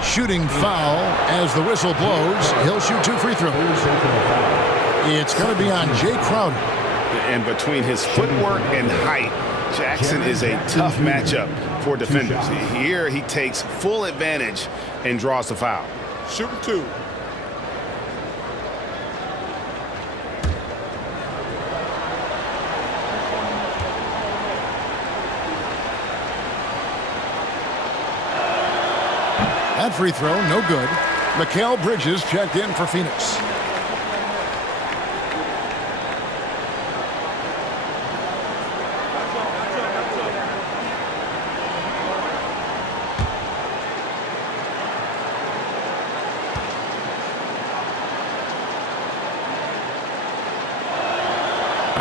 Shooting foul as the whistle blows. He'll shoot 2 free throws. It's going to be on Jay Crowder. And between his footwork and height, Jackson is a tough matchup for defenders. Here he takes full advantage and draws the foul. Shooting 2. That free throw, no good. Mikal Bridges checked in for Phoenix.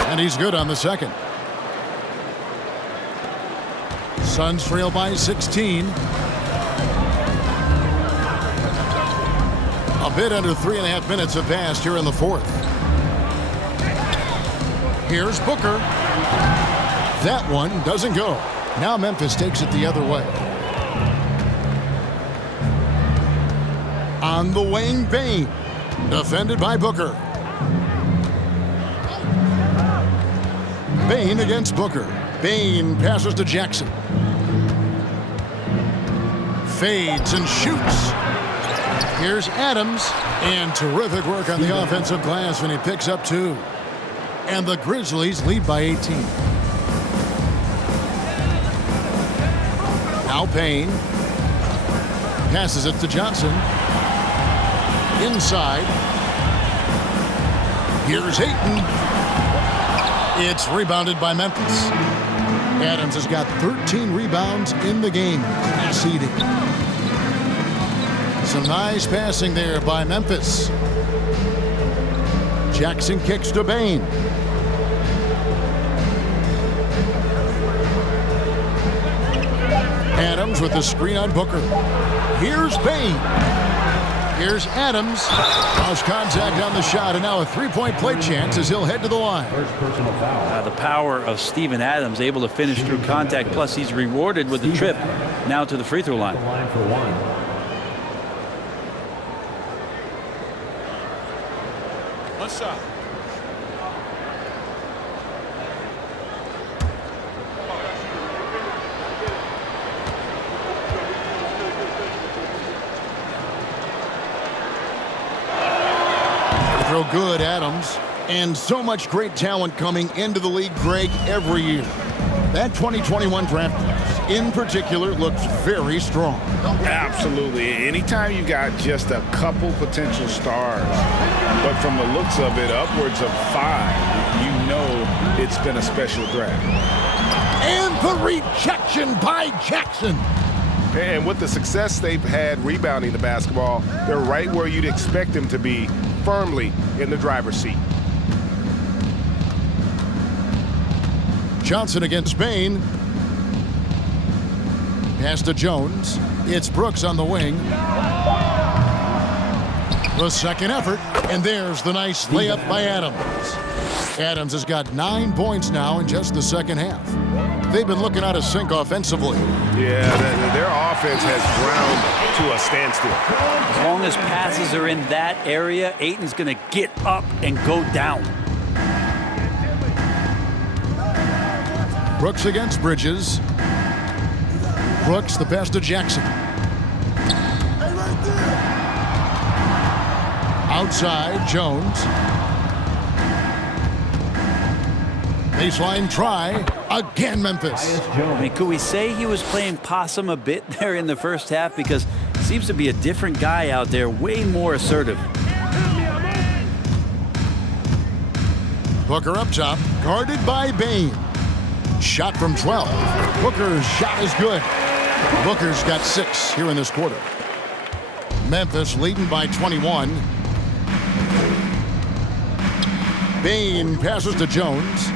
And he's good on the second. Suns trail by 16. A bit under 3.5 minutes have passed here in the fourth. Here's Booker. That one doesn't go. Now Memphis takes it the other way. On the wing, Bane. Defended by Booker. Bane against Booker. Bane passes to Jackson. Fades and shoots. Here's Adams. And terrific work on the offensive glass when he picks up 2. And the Grizzlies lead by 18. Now Payne. Passes it to Johnson. Inside. Here's Ayton. It's rebounded by Memphis. Adams has got 13 rebounds in the game. Class eating. Some nice passing there by Memphis. Jackson kicks to Bane. Adams with the screen on Booker. Here's Bane. Here's Adams. Lost contact on the shot, and now a three-point play chance as he'll head to the line. The power of Steven Adams, able to finish through contact, plus he's rewarded with the trip now to the free throw line. One shot. Throw good, Adams. And so much great talent coming into the league, Greg, every year. That 2021 draft class, in particular, looks very strong. Absolutely. Anytime you got just a couple potential stars, but from the looks of it, upwards of 5, you know it's been a special draft. And the rejection by Jackson. And with the success they've had rebounding the basketball, they're right where you'd expect them to be, firmly in the driver's seat. Johnson against Bane. Pass to Jones. It's Brooks on the wing. The second effort, and there's the nice layup by Adams. Adams has got 9 points now in just the second half. They've been looking out of sync offensively. Yeah, their offense has ground to a standstill. As long as passes are in that area, Ayton's going to get up and go down. Brooks against Bridges. Brooks, the pass to Jackson. Outside, Jones. Baseline try. Again, Memphis. I mean, could we say he was playing possum a bit there in the first half? Because he seems to be a different guy out there, way more assertive. Booker up top, guarded by Bane. Shot from 12. Booker's shot is good. Booker's got 6 here in this quarter. Memphis leading by 21. Bane passes to Jones.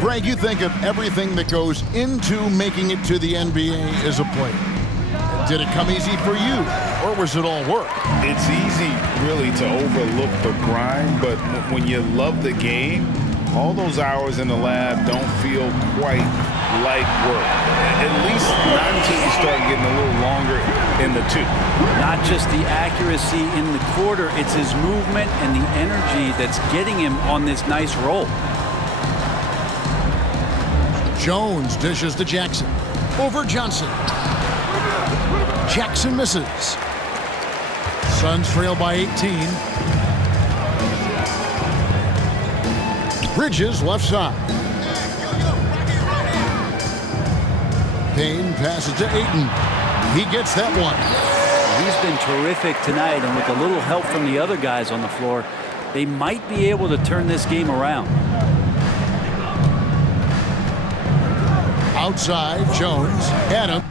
Greg, you think of everything that goes into making it to the NBA as a player. Did it come easy for you, or was it all work? It's easy, really, to overlook the grind, but when you love the game, all those hours in the lab don't feel quite like work. At least not until you start getting a little longer in the 2. Not just the accuracy in the quarter, it's his movement and the energy that's getting him on this nice roll. Jones dishes to Jackson. Over Johnson. Jackson misses. Suns trail by 18. Bridges left side. Payne passes to Ayton. He gets that one. He's been terrific tonight, and with a little help from the other guys on the floor, they might be able to turn this game around. Outside, Jones. Adam.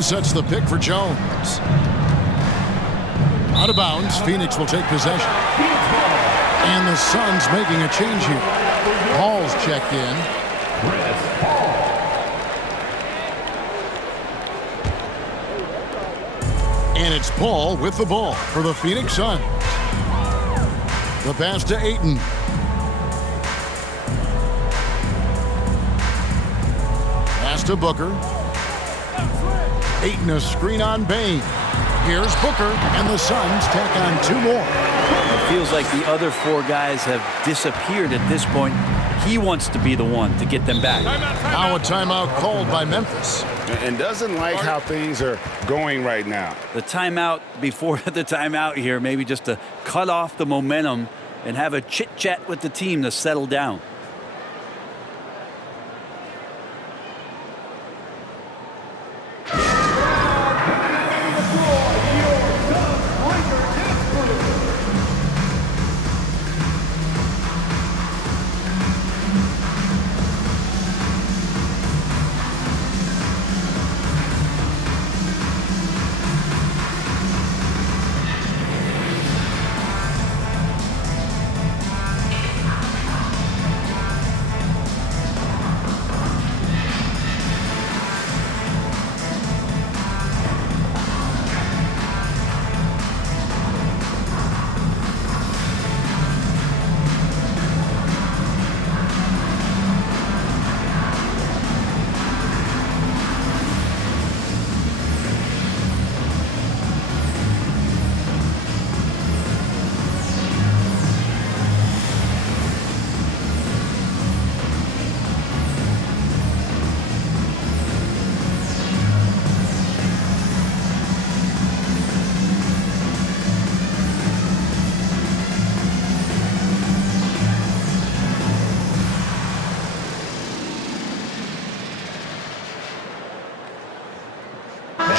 Sets the pick for Jones. Out of bounds, Phoenix will take possession. And the Suns making a change here. Paul's checked in. And it's Paul with the ball for the Phoenix Suns. The pass to Ayton. Pass to Booker. Ayton a screen on Bain. Here's Booker, and the Suns tack on 2 more. It feels like the other 4 guys have disappeared at this point. He wants to be the one to get them back. Now a timeout called by Memphis. And doesn't like how things are going right now. The timeout before the timeout here, maybe just to cut off the momentum and have a chit-chat with the team to settle down.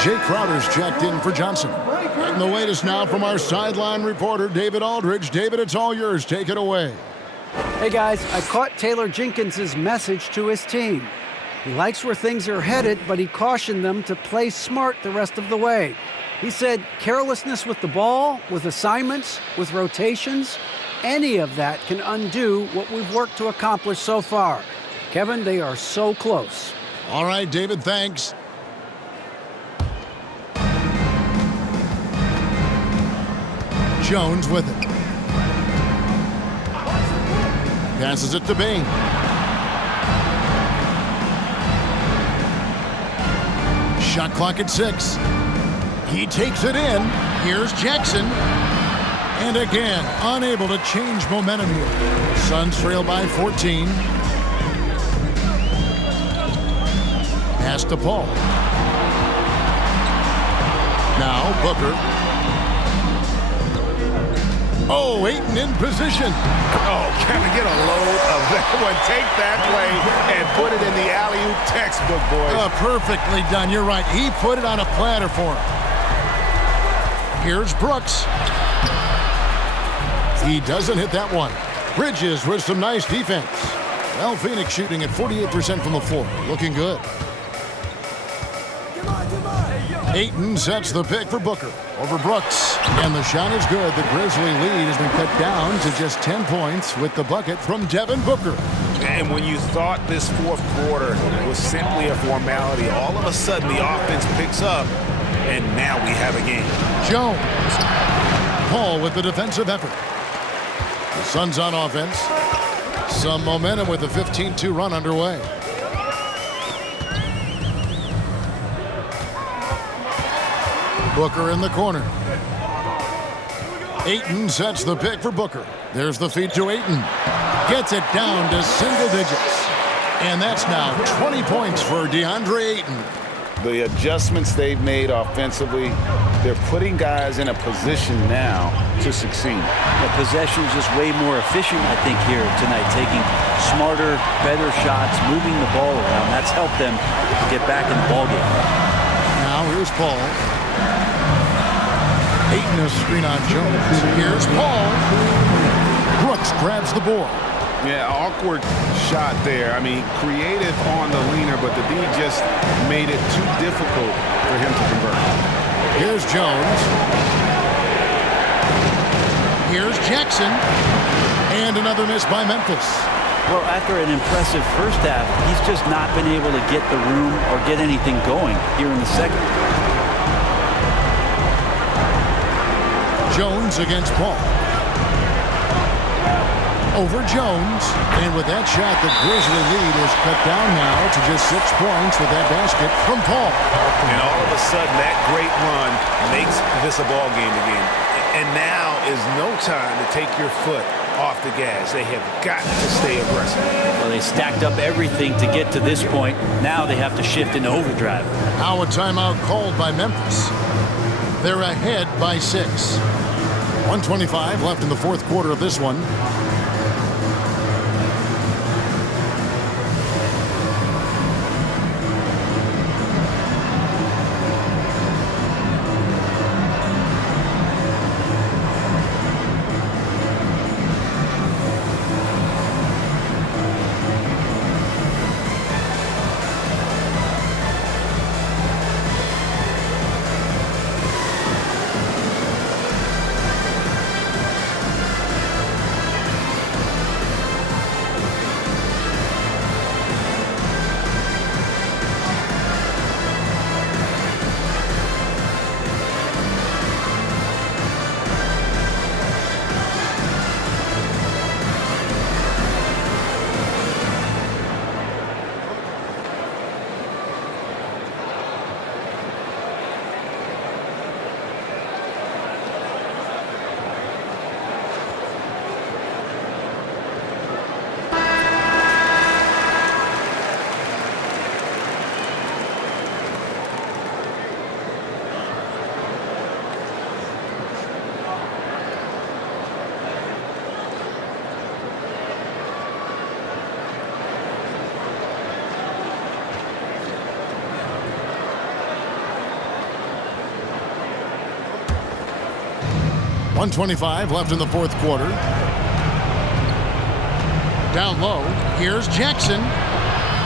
Jay Crowder's checked in for Johnson. And the latest now from our sideline reporter, David Aldridge. David, it's all yours. Take it away. Hey, guys, I caught Taylor Jenkins' message to his team. He likes where things are headed, but he cautioned them to play smart the rest of the way. He said carelessness with the ball, with assignments, with rotations, any of that can undo what we've worked to accomplish so far. Kevin, they are so close. All right, David, thanks. Jones with it. Passes it to Bain. Shot clock at 6. He takes it in. Here's Jackson. And again, unable to change momentum here. Suns trail by 14. Pass to Paul. Now Booker. Oh, Ayton in position. Oh, can we get a load of that one? Take that play and put it in the alley-oop textbook, boys. Perfectly done. You're right. He put it on a platter for him. Here's Brooks. He doesn't hit that one. Bridges with some nice defense. Well, Phoenix shooting at 48% from the floor. Looking good. Ayton sets the pick for Booker over Brooks. And the shot is good. The Grizzly lead has been cut down to just 10 points with the bucket from Devin Booker. And when you thought this fourth quarter was simply a formality, all of a sudden the offense picks up, and now we have a game. Jones. Paul with the defensive effort. The Suns on offense. Some momentum with a 15-2 run underway. Booker in the corner. Ayton sets the pick for Booker. There's the feed to Ayton. Gets it down to single digits. And that's now 20 points for DeAndre Ayton. The adjustments they've made offensively, they're putting guys in a position now to succeed. The possession's just way more efficient, I think, here tonight, taking smarter, better shots, moving the ball around. That's helped them get back in the ballgame. Now here's Paul. Ayton a screen on Jones. Here's Paul. Brooks grabs the board. Yeah, awkward shot there. I mean, creative on the leaner, but the D just made it too difficult for him to convert. Here's Jones. Here's Jackson. And another miss by Memphis. Well, after an impressive first half, he's just not been able to get the room or get anything going here in the second. Jones against Paul. Over Jones, and with that shot, the Grizzly lead is cut down now to just 6 points with that basket from Paul. And all of a sudden, that great run makes this a ball game again. And now is no time to take your foot off the gas. They have got to stay aggressive. Well, they stacked up everything to get to this point. Now they have to shift into overdrive. Now a timeout called by Memphis. They're ahead by 6. 1:25 left in the fourth quarter of this one. .125 left in the fourth quarter. Down low, here's Jackson.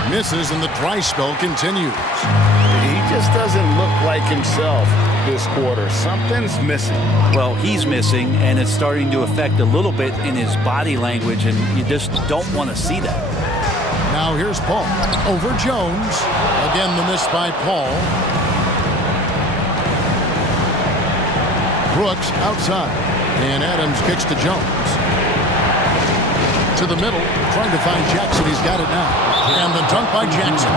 Misses and the dry spell continues. He just doesn't look like himself this quarter. Something's missing. Well, he's missing, and it's starting to affect a little bit in his body language, and you just don't want to see that. Now here's Paul. Over Jones. Again, the miss by Paul. Brooks outside. And Adams kicks to Jones. To the middle, trying to find Jackson. He's got it now. And the dunk by Jackson.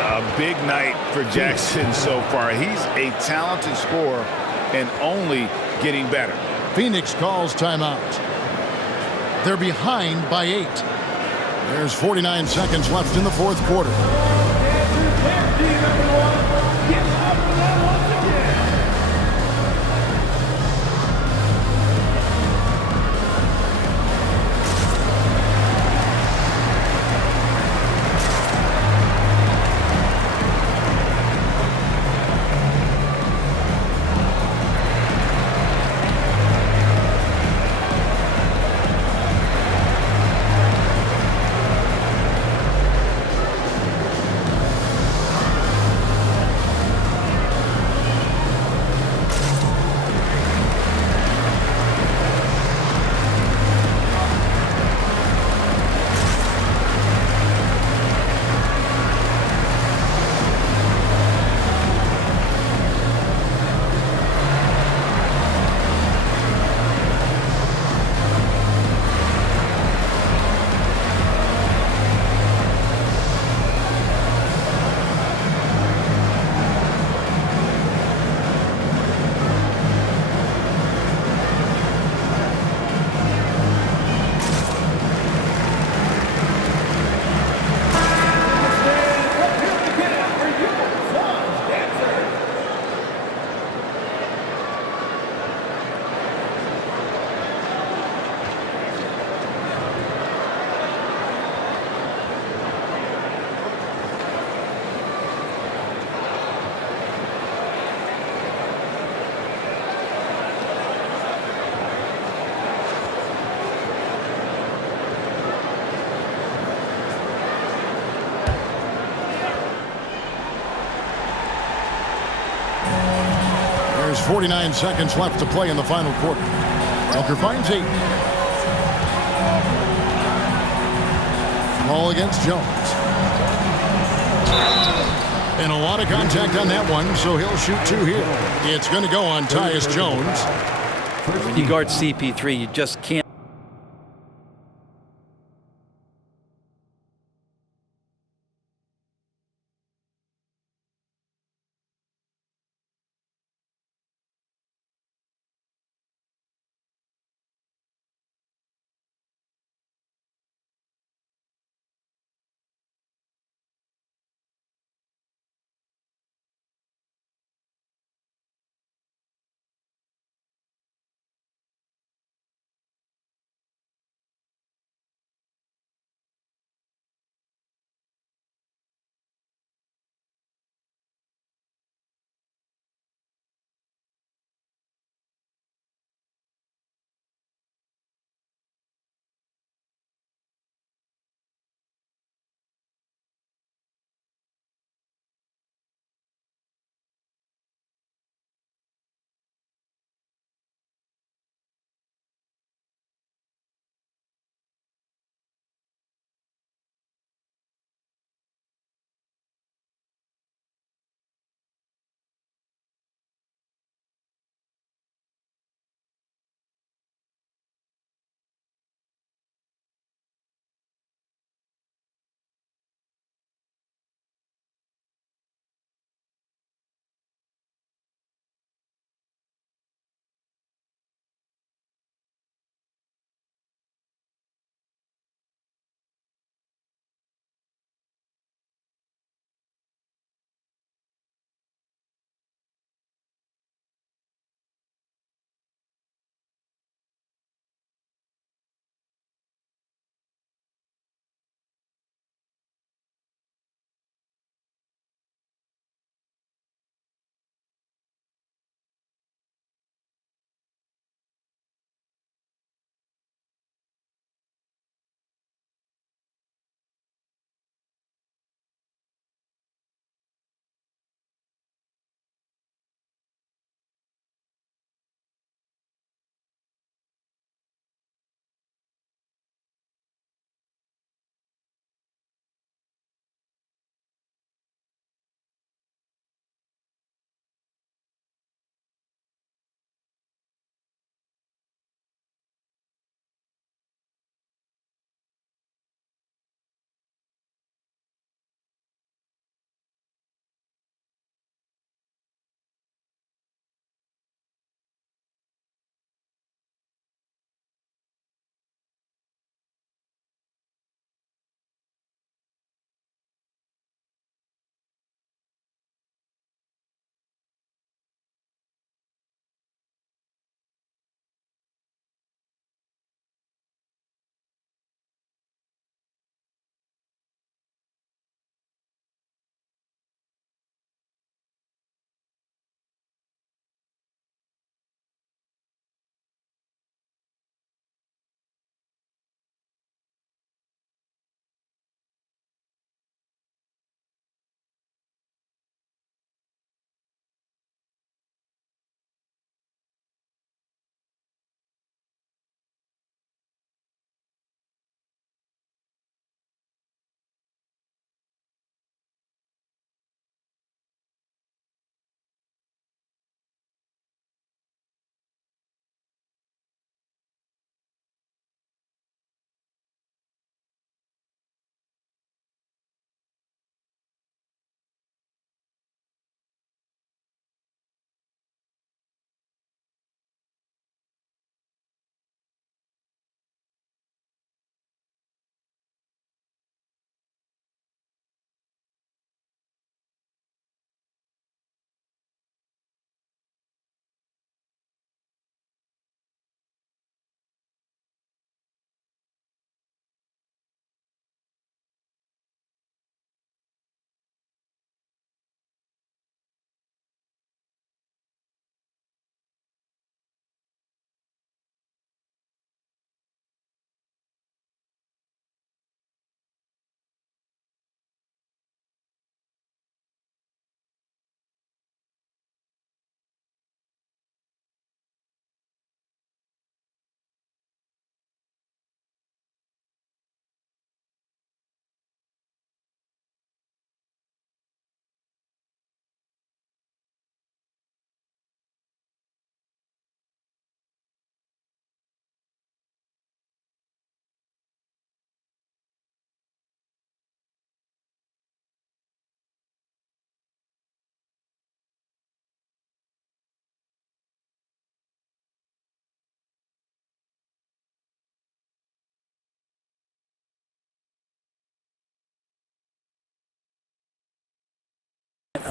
A big night for Jackson so far. He's a talented scorer and only getting better. Phoenix calls timeout. They're behind by 8. There's 49 seconds left in the fourth quarter. There's 49 seconds left to play in the final quarter. Booker finds 8. Ball against Jones. And a lot of contact on that one, so he'll shoot 2 here. It's going to go on Tyus Jones. When you guard CP3, you just can't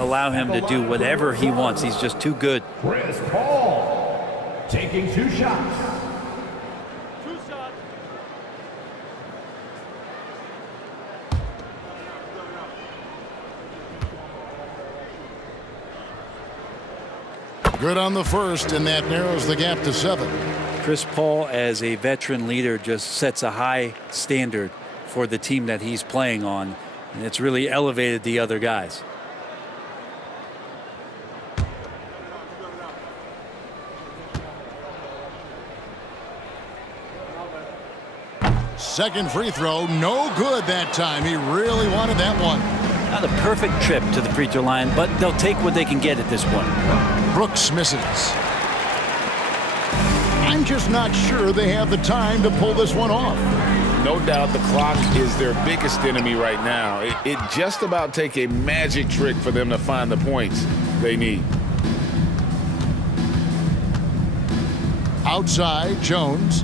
allow him to do whatever he wants. He's just too good. Chris Paul taking 2 shots. Good on the first, and that narrows the gap to 7. Chris Paul, as a veteran leader, just sets a high standard for the team that he's playing on, and it's really elevated the other guys. Second free throw, no good that time. He really wanted that one. Not a perfect trip to the free throw line, but they'll take what they can get at this point. Brooks misses. I'm just not sure they have the time to pull this one off. No doubt the clock is their biggest enemy right now. It just about take a magic trick for them to find the points they need. Outside, Jones.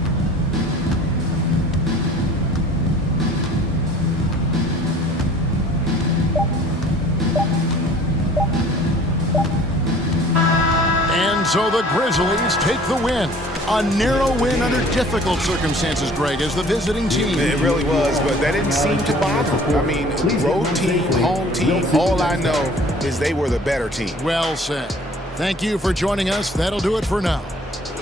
And so the Grizzlies take the win. A narrow win under difficult circumstances, Greg, as the visiting team. It really was, but that didn't seem to bother them. I mean, road team, home team, all I know is they were the better team. Well said. Thank you for joining us. That'll do it for now.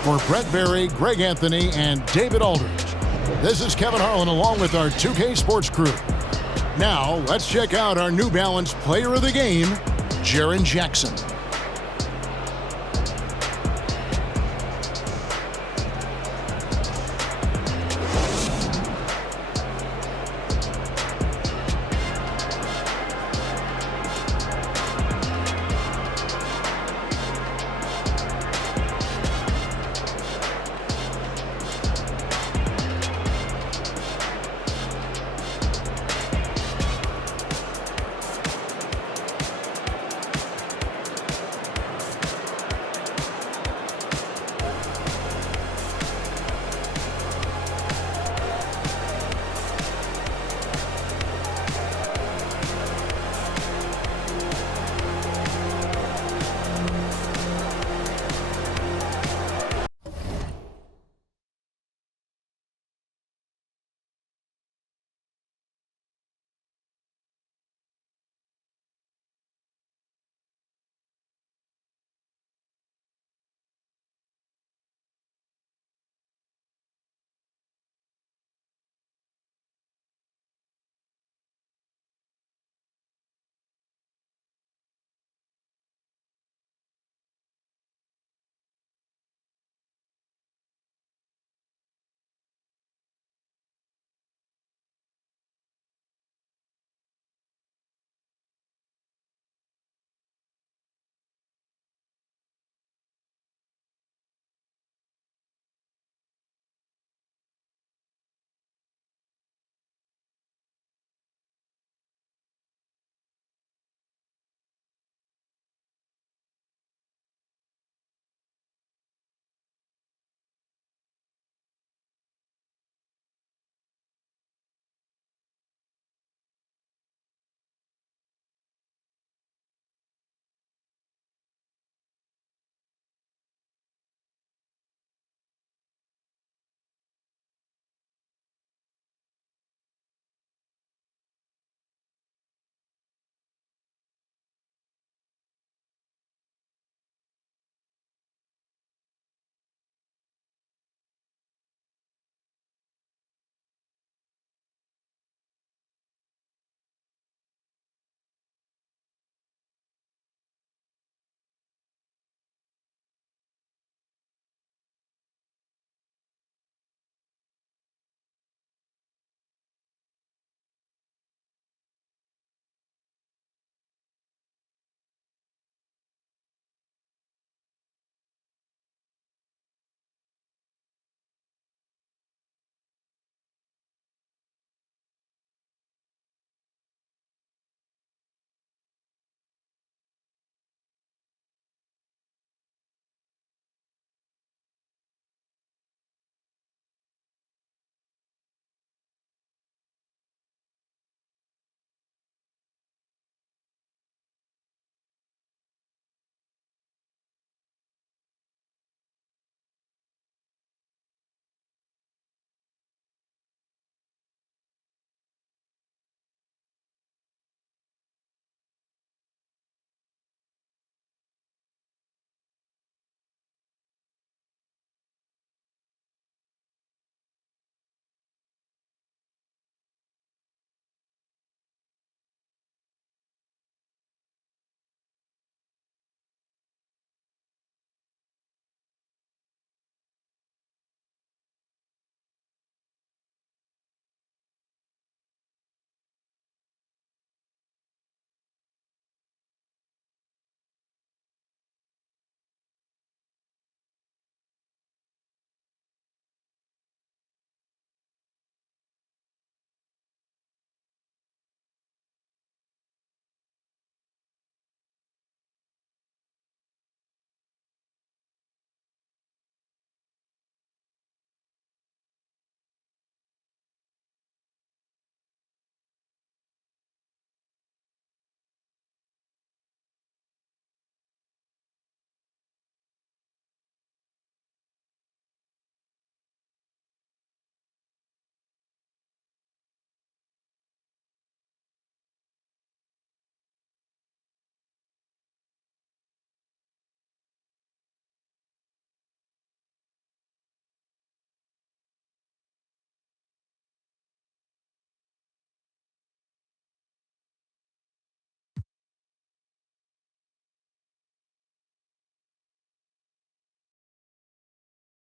For Brett Berry, Greg Anthony, and David Aldridge, this is Kevin Harlan along with our 2K Sports crew. Now, let's check out our New Balance Player of the Game, Jaren Jackson.